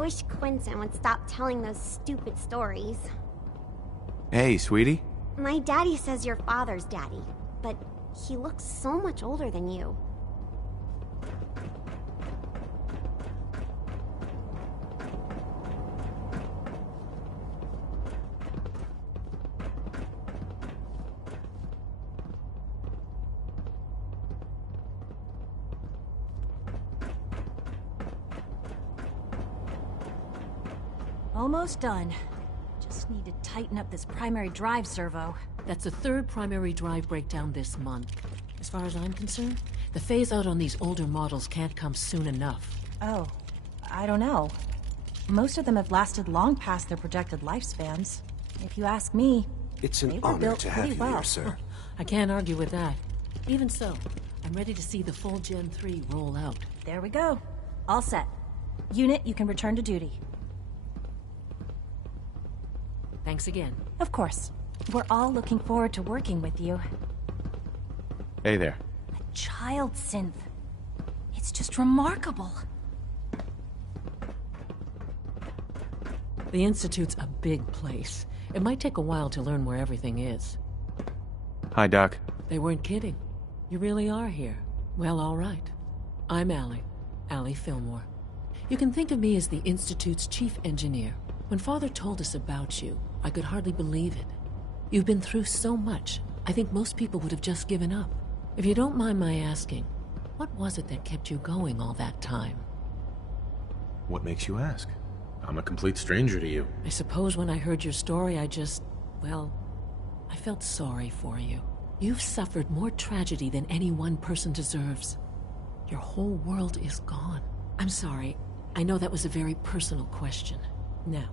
wish Quentin would stop telling those stupid stories. Hey, sweetie. My daddy says your father's daddy, but he looks so much older than you. Almost done. Just need to tighten up this primary drive servo. That's the third primary drive breakdown this month. As far as I'm concerned, the phase-out on these older models can't come soon enough. Oh, I don't know. Most of them have lasted long past their projected lifespans. If you ask me, it's they an were honor built to have pretty you well. here, sir. I can't argue with that. Even so, I'm ready to see the full Gen 3 roll out. There we go. All set. Unit, you can return to duty. Thanks again. Of course. We're all looking forward to working with you. Hey there. A child synth. It's just remarkable. The Institute's a big place. It might take a while to learn where everything is. Hi, Doc. They weren't kidding. You really are here. Well, all right. I'm Allie Fillmore. You can think of me as the Institute's chief engineer. When Father told us about you, I could hardly believe it. You've been through so much, I think most people would have just given up. If you don't mind my asking, what was it that kept you going all that time? What makes you ask? I'm a complete stranger to you. I suppose when I heard your story, I felt sorry for you. You've suffered more tragedy than any one person deserves. Your whole world is gone. I'm sorry. I know that was a very personal question. Now,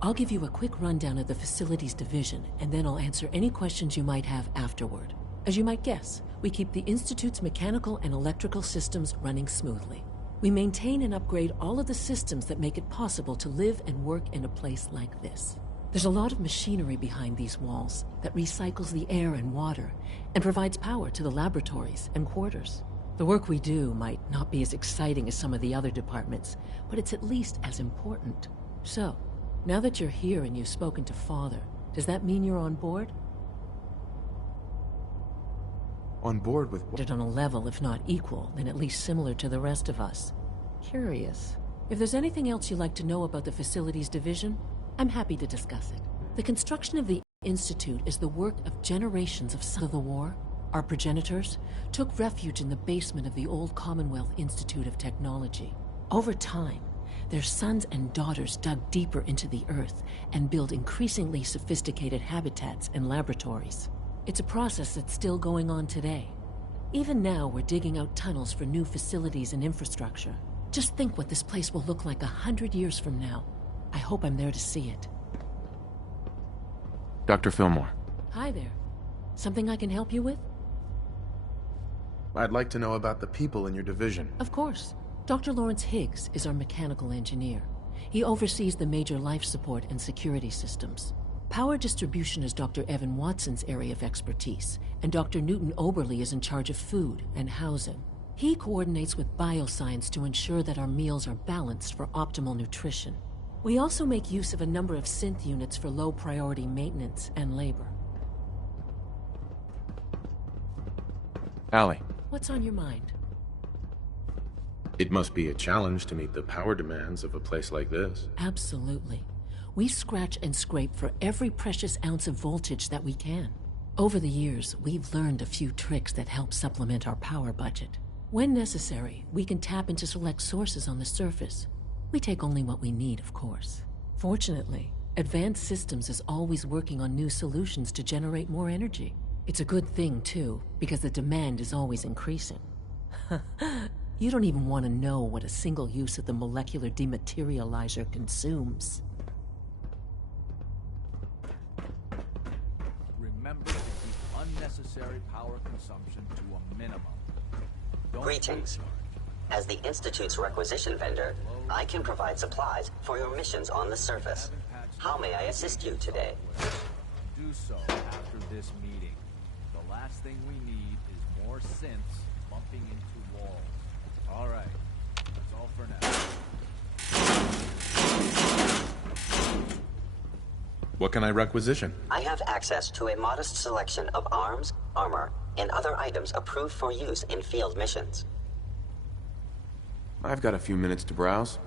I'll give you a quick rundown of the Facilities Division, and then I'll answer any questions you might have afterward. As you might guess, we keep the Institute's mechanical and electrical systems running smoothly. We maintain and upgrade all of the systems that make it possible to live and work in a place like this. There's a lot of machinery behind these walls that recycles the air and water and provides power to the laboratories and quarters. The work we do might not be as exciting as some of the other departments, but it's at least as important. So, now that you're here and you've spoken to Father, does that mean you're on board? On board with what? On a level, if not equal, then at least similar to the rest of us. Curious. If there's anything else you'd like to know about the Facilities Division, I'm happy to discuss it. The construction of the Institute is the work of generations of sons of the war. Our progenitors took refuge in the basement of the old Commonwealth Institute of Technology. Over time, their sons and daughters dug deeper into the earth and built increasingly sophisticated habitats and laboratories. It's a process that's still going on today. Even now, we're digging out tunnels for new facilities and infrastructure. Just think what this place will look like 100 years from now. I hope I'm there to see it. Dr. Fillmore. Hi there. Something I can help you with? I'd like to know about the people in your division. Of course. Dr. Lawrence Higgs is our mechanical engineer. He oversees the major life support and security systems. Power distribution is Dr. Evan Watson's area of expertise, and Dr. Newton Oberly is in charge of food and housing. He coordinates with bioscience to ensure that our meals are balanced for optimal nutrition. We also make use of a number of synth units for low-priority maintenance and labor. Allie. What's on your mind? It must be a challenge to meet the power demands of a place like this. Absolutely. We scratch and scrape for every precious ounce of voltage that we can. Over the years, we've learned a few tricks that help supplement our power budget. When necessary, we can tap into select sources on the surface. We take only what we need, of course. Fortunately, Advanced Systems is always working on new solutions to generate more energy. It's a good thing, too, because the demand is always increasing. You don't even want to know what a single use of the molecular dematerializer consumes. Remember to keep unnecessary power consumption to a minimum. Greetings. As the Institute's requisition vendor, I can provide supplies for your missions on the surface. How may I assist you today? Do so after this meeting. The last thing we need is more synths bumping into walls. All right. That's all for now. What can I requisition? I have access to a modest selection of arms, armor, and other items approved for use in field missions. I've got a few minutes to browse.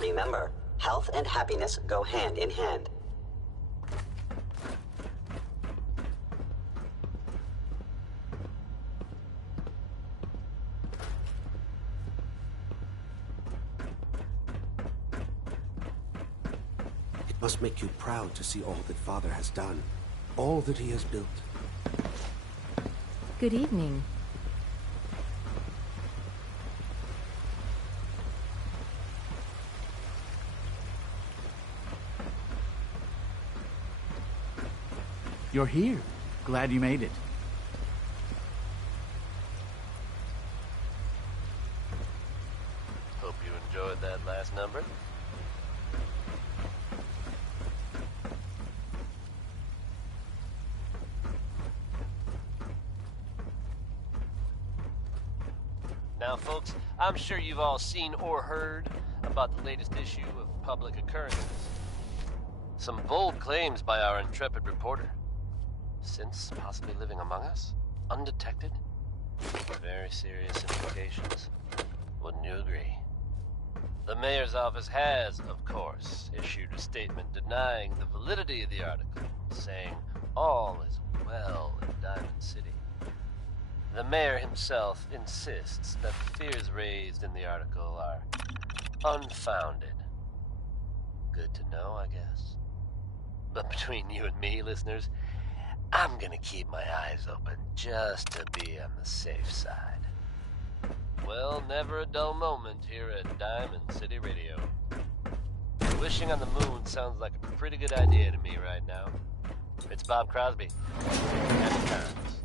Remember, health and happiness go hand in hand. It must make you proud to see all that Father has done, all that he has built. Good evening. You're here. Glad you made it. Hope you enjoyed that last number. Now, folks, I'm sure you've all seen or heard about the latest issue of Public Occurrences. Some bold claims by our intrepid reporter. Since possibly living among us, undetected. Very serious implications. Wouldn't you agree? The mayor's office has, of course, issued a statement denying the validity of the article, saying all is well in Diamond City. The mayor himself insists that the fears raised in the article are unfounded. Good to know, I guess. But between you and me, listeners, I'm gonna keep my eyes open just to be on the safe side. Well, never a dull moment here at Diamond City Radio. Wishing on the moon sounds like a pretty good idea to me right now. It's Bob Crosby. Happy times.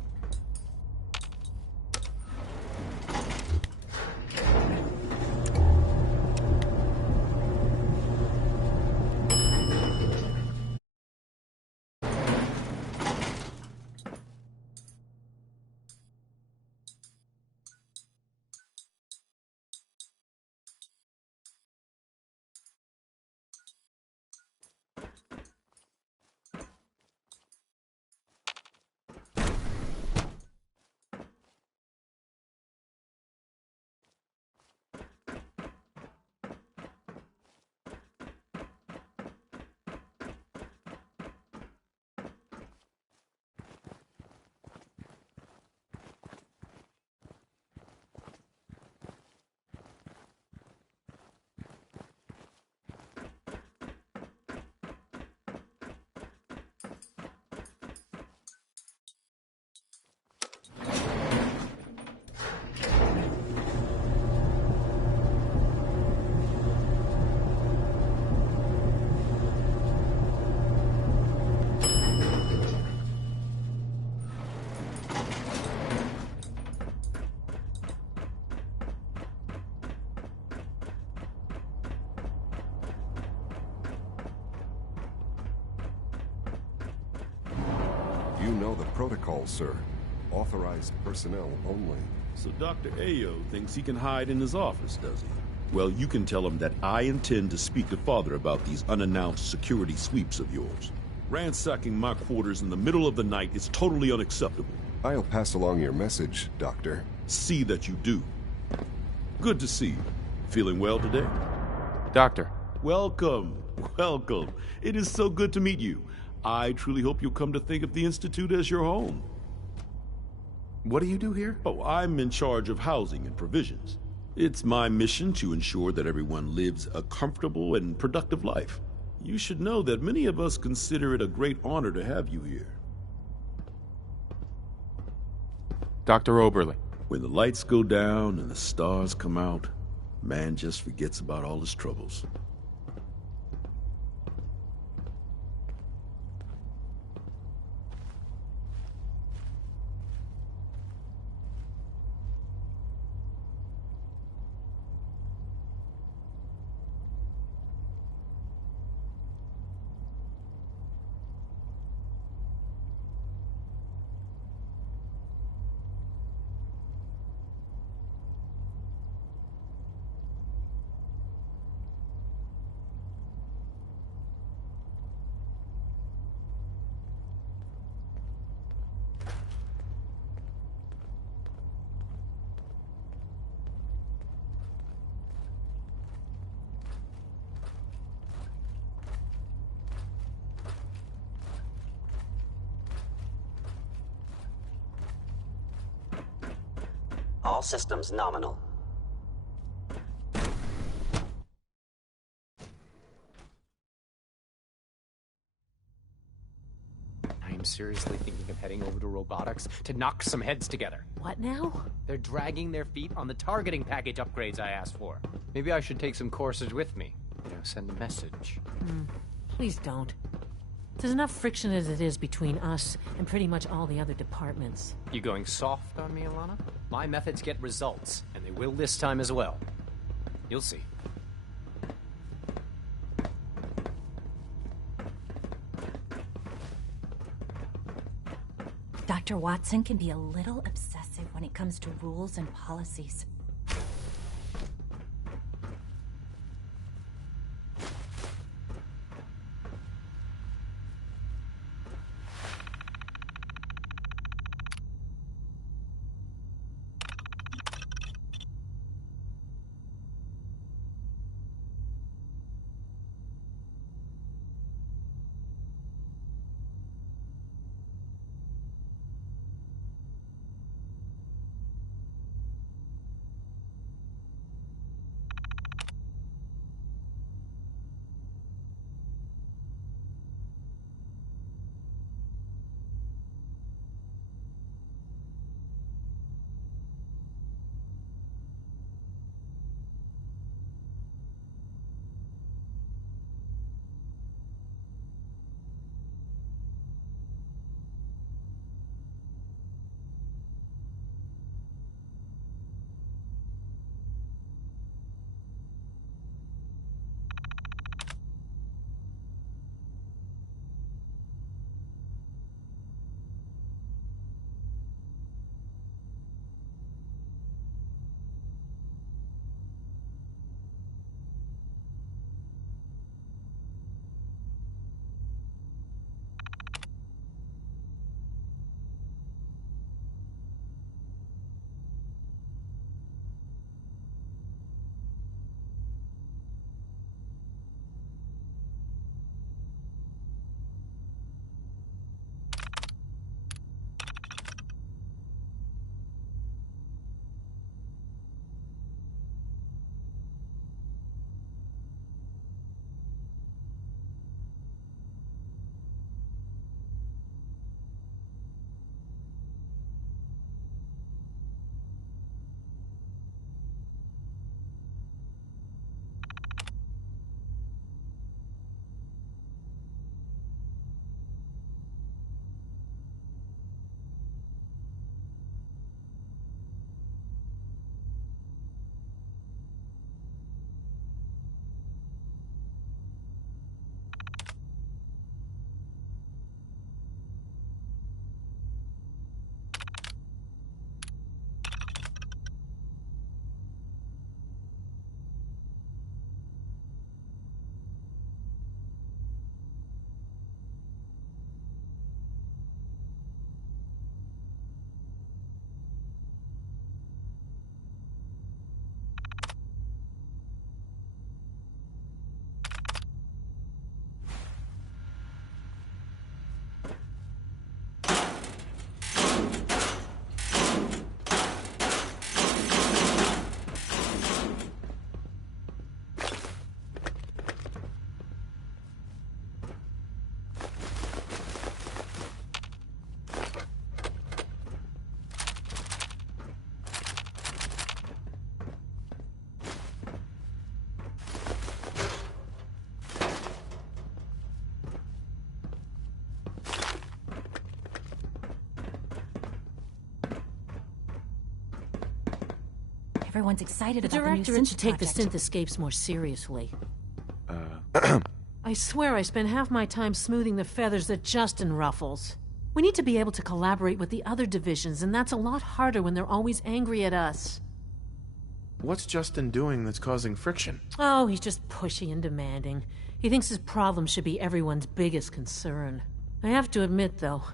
You know the protocol, sir. Authorized personnel only. So Dr. Ayo thinks he can hide in his office, does he? Well, you can tell him that I intend to speak to Father about these unannounced security sweeps of yours. Ransacking my quarters in the middle of the night is totally unacceptable. I'll pass along your message, Doctor. See that you do. Good to see you. Feeling well today? Doctor. Welcome welcome. It is so good to meet you. I truly hope you'll come to think of the Institute as your home. What do you do here? Oh, I'm in charge of housing and provisions. It's my mission to ensure that everyone lives a comfortable and productive life. You should know that many of us consider it a great honor to have you here. Dr. Oberly. When the lights go down and the stars come out, man just forgets about all his troubles. All systems nominal. I am seriously thinking of heading over to robotics to knock some heads together. What now? They're dragging their feet on the targeting package upgrades I asked for. Maybe I should take some courses with me. Send a message. Please don't. There's enough friction as it is between us and pretty much all the other departments. You going soft on me, Alana? My methods get results, and they will this time as well. You'll see. Dr. Watson can be a little obsessive when it comes to rules and policies. Everyone's excited The about the new directorate synth should take the project. synth escapes more seriously. I swear I spend half my time smoothing the feathers that Justin ruffles. We need to be able to collaborate with the other divisions, and that's a lot harder when they're always angry at us. What's Justin doing that's causing friction? Oh, he's just pushy and demanding. He thinks his problem should be everyone's biggest concern. I have to admit, though,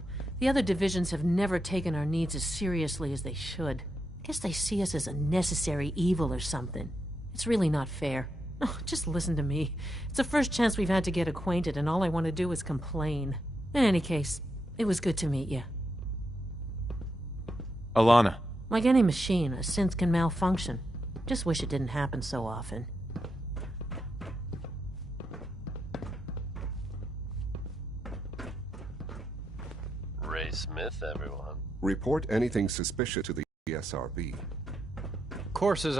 the other divisions have never taken our needs as seriously as they should. I guess they see us as a necessary evil or something. It's really not fair. Oh, just listen to me. It's the first chance we've had to get acquainted, and all I want to do is complain. In any case, it was good to meet you. Alana. Like any machine, a synth can malfunction. Just wish it didn't happen so often. Ray Smith, everyone. Report anything suspicious to the SRB. Courses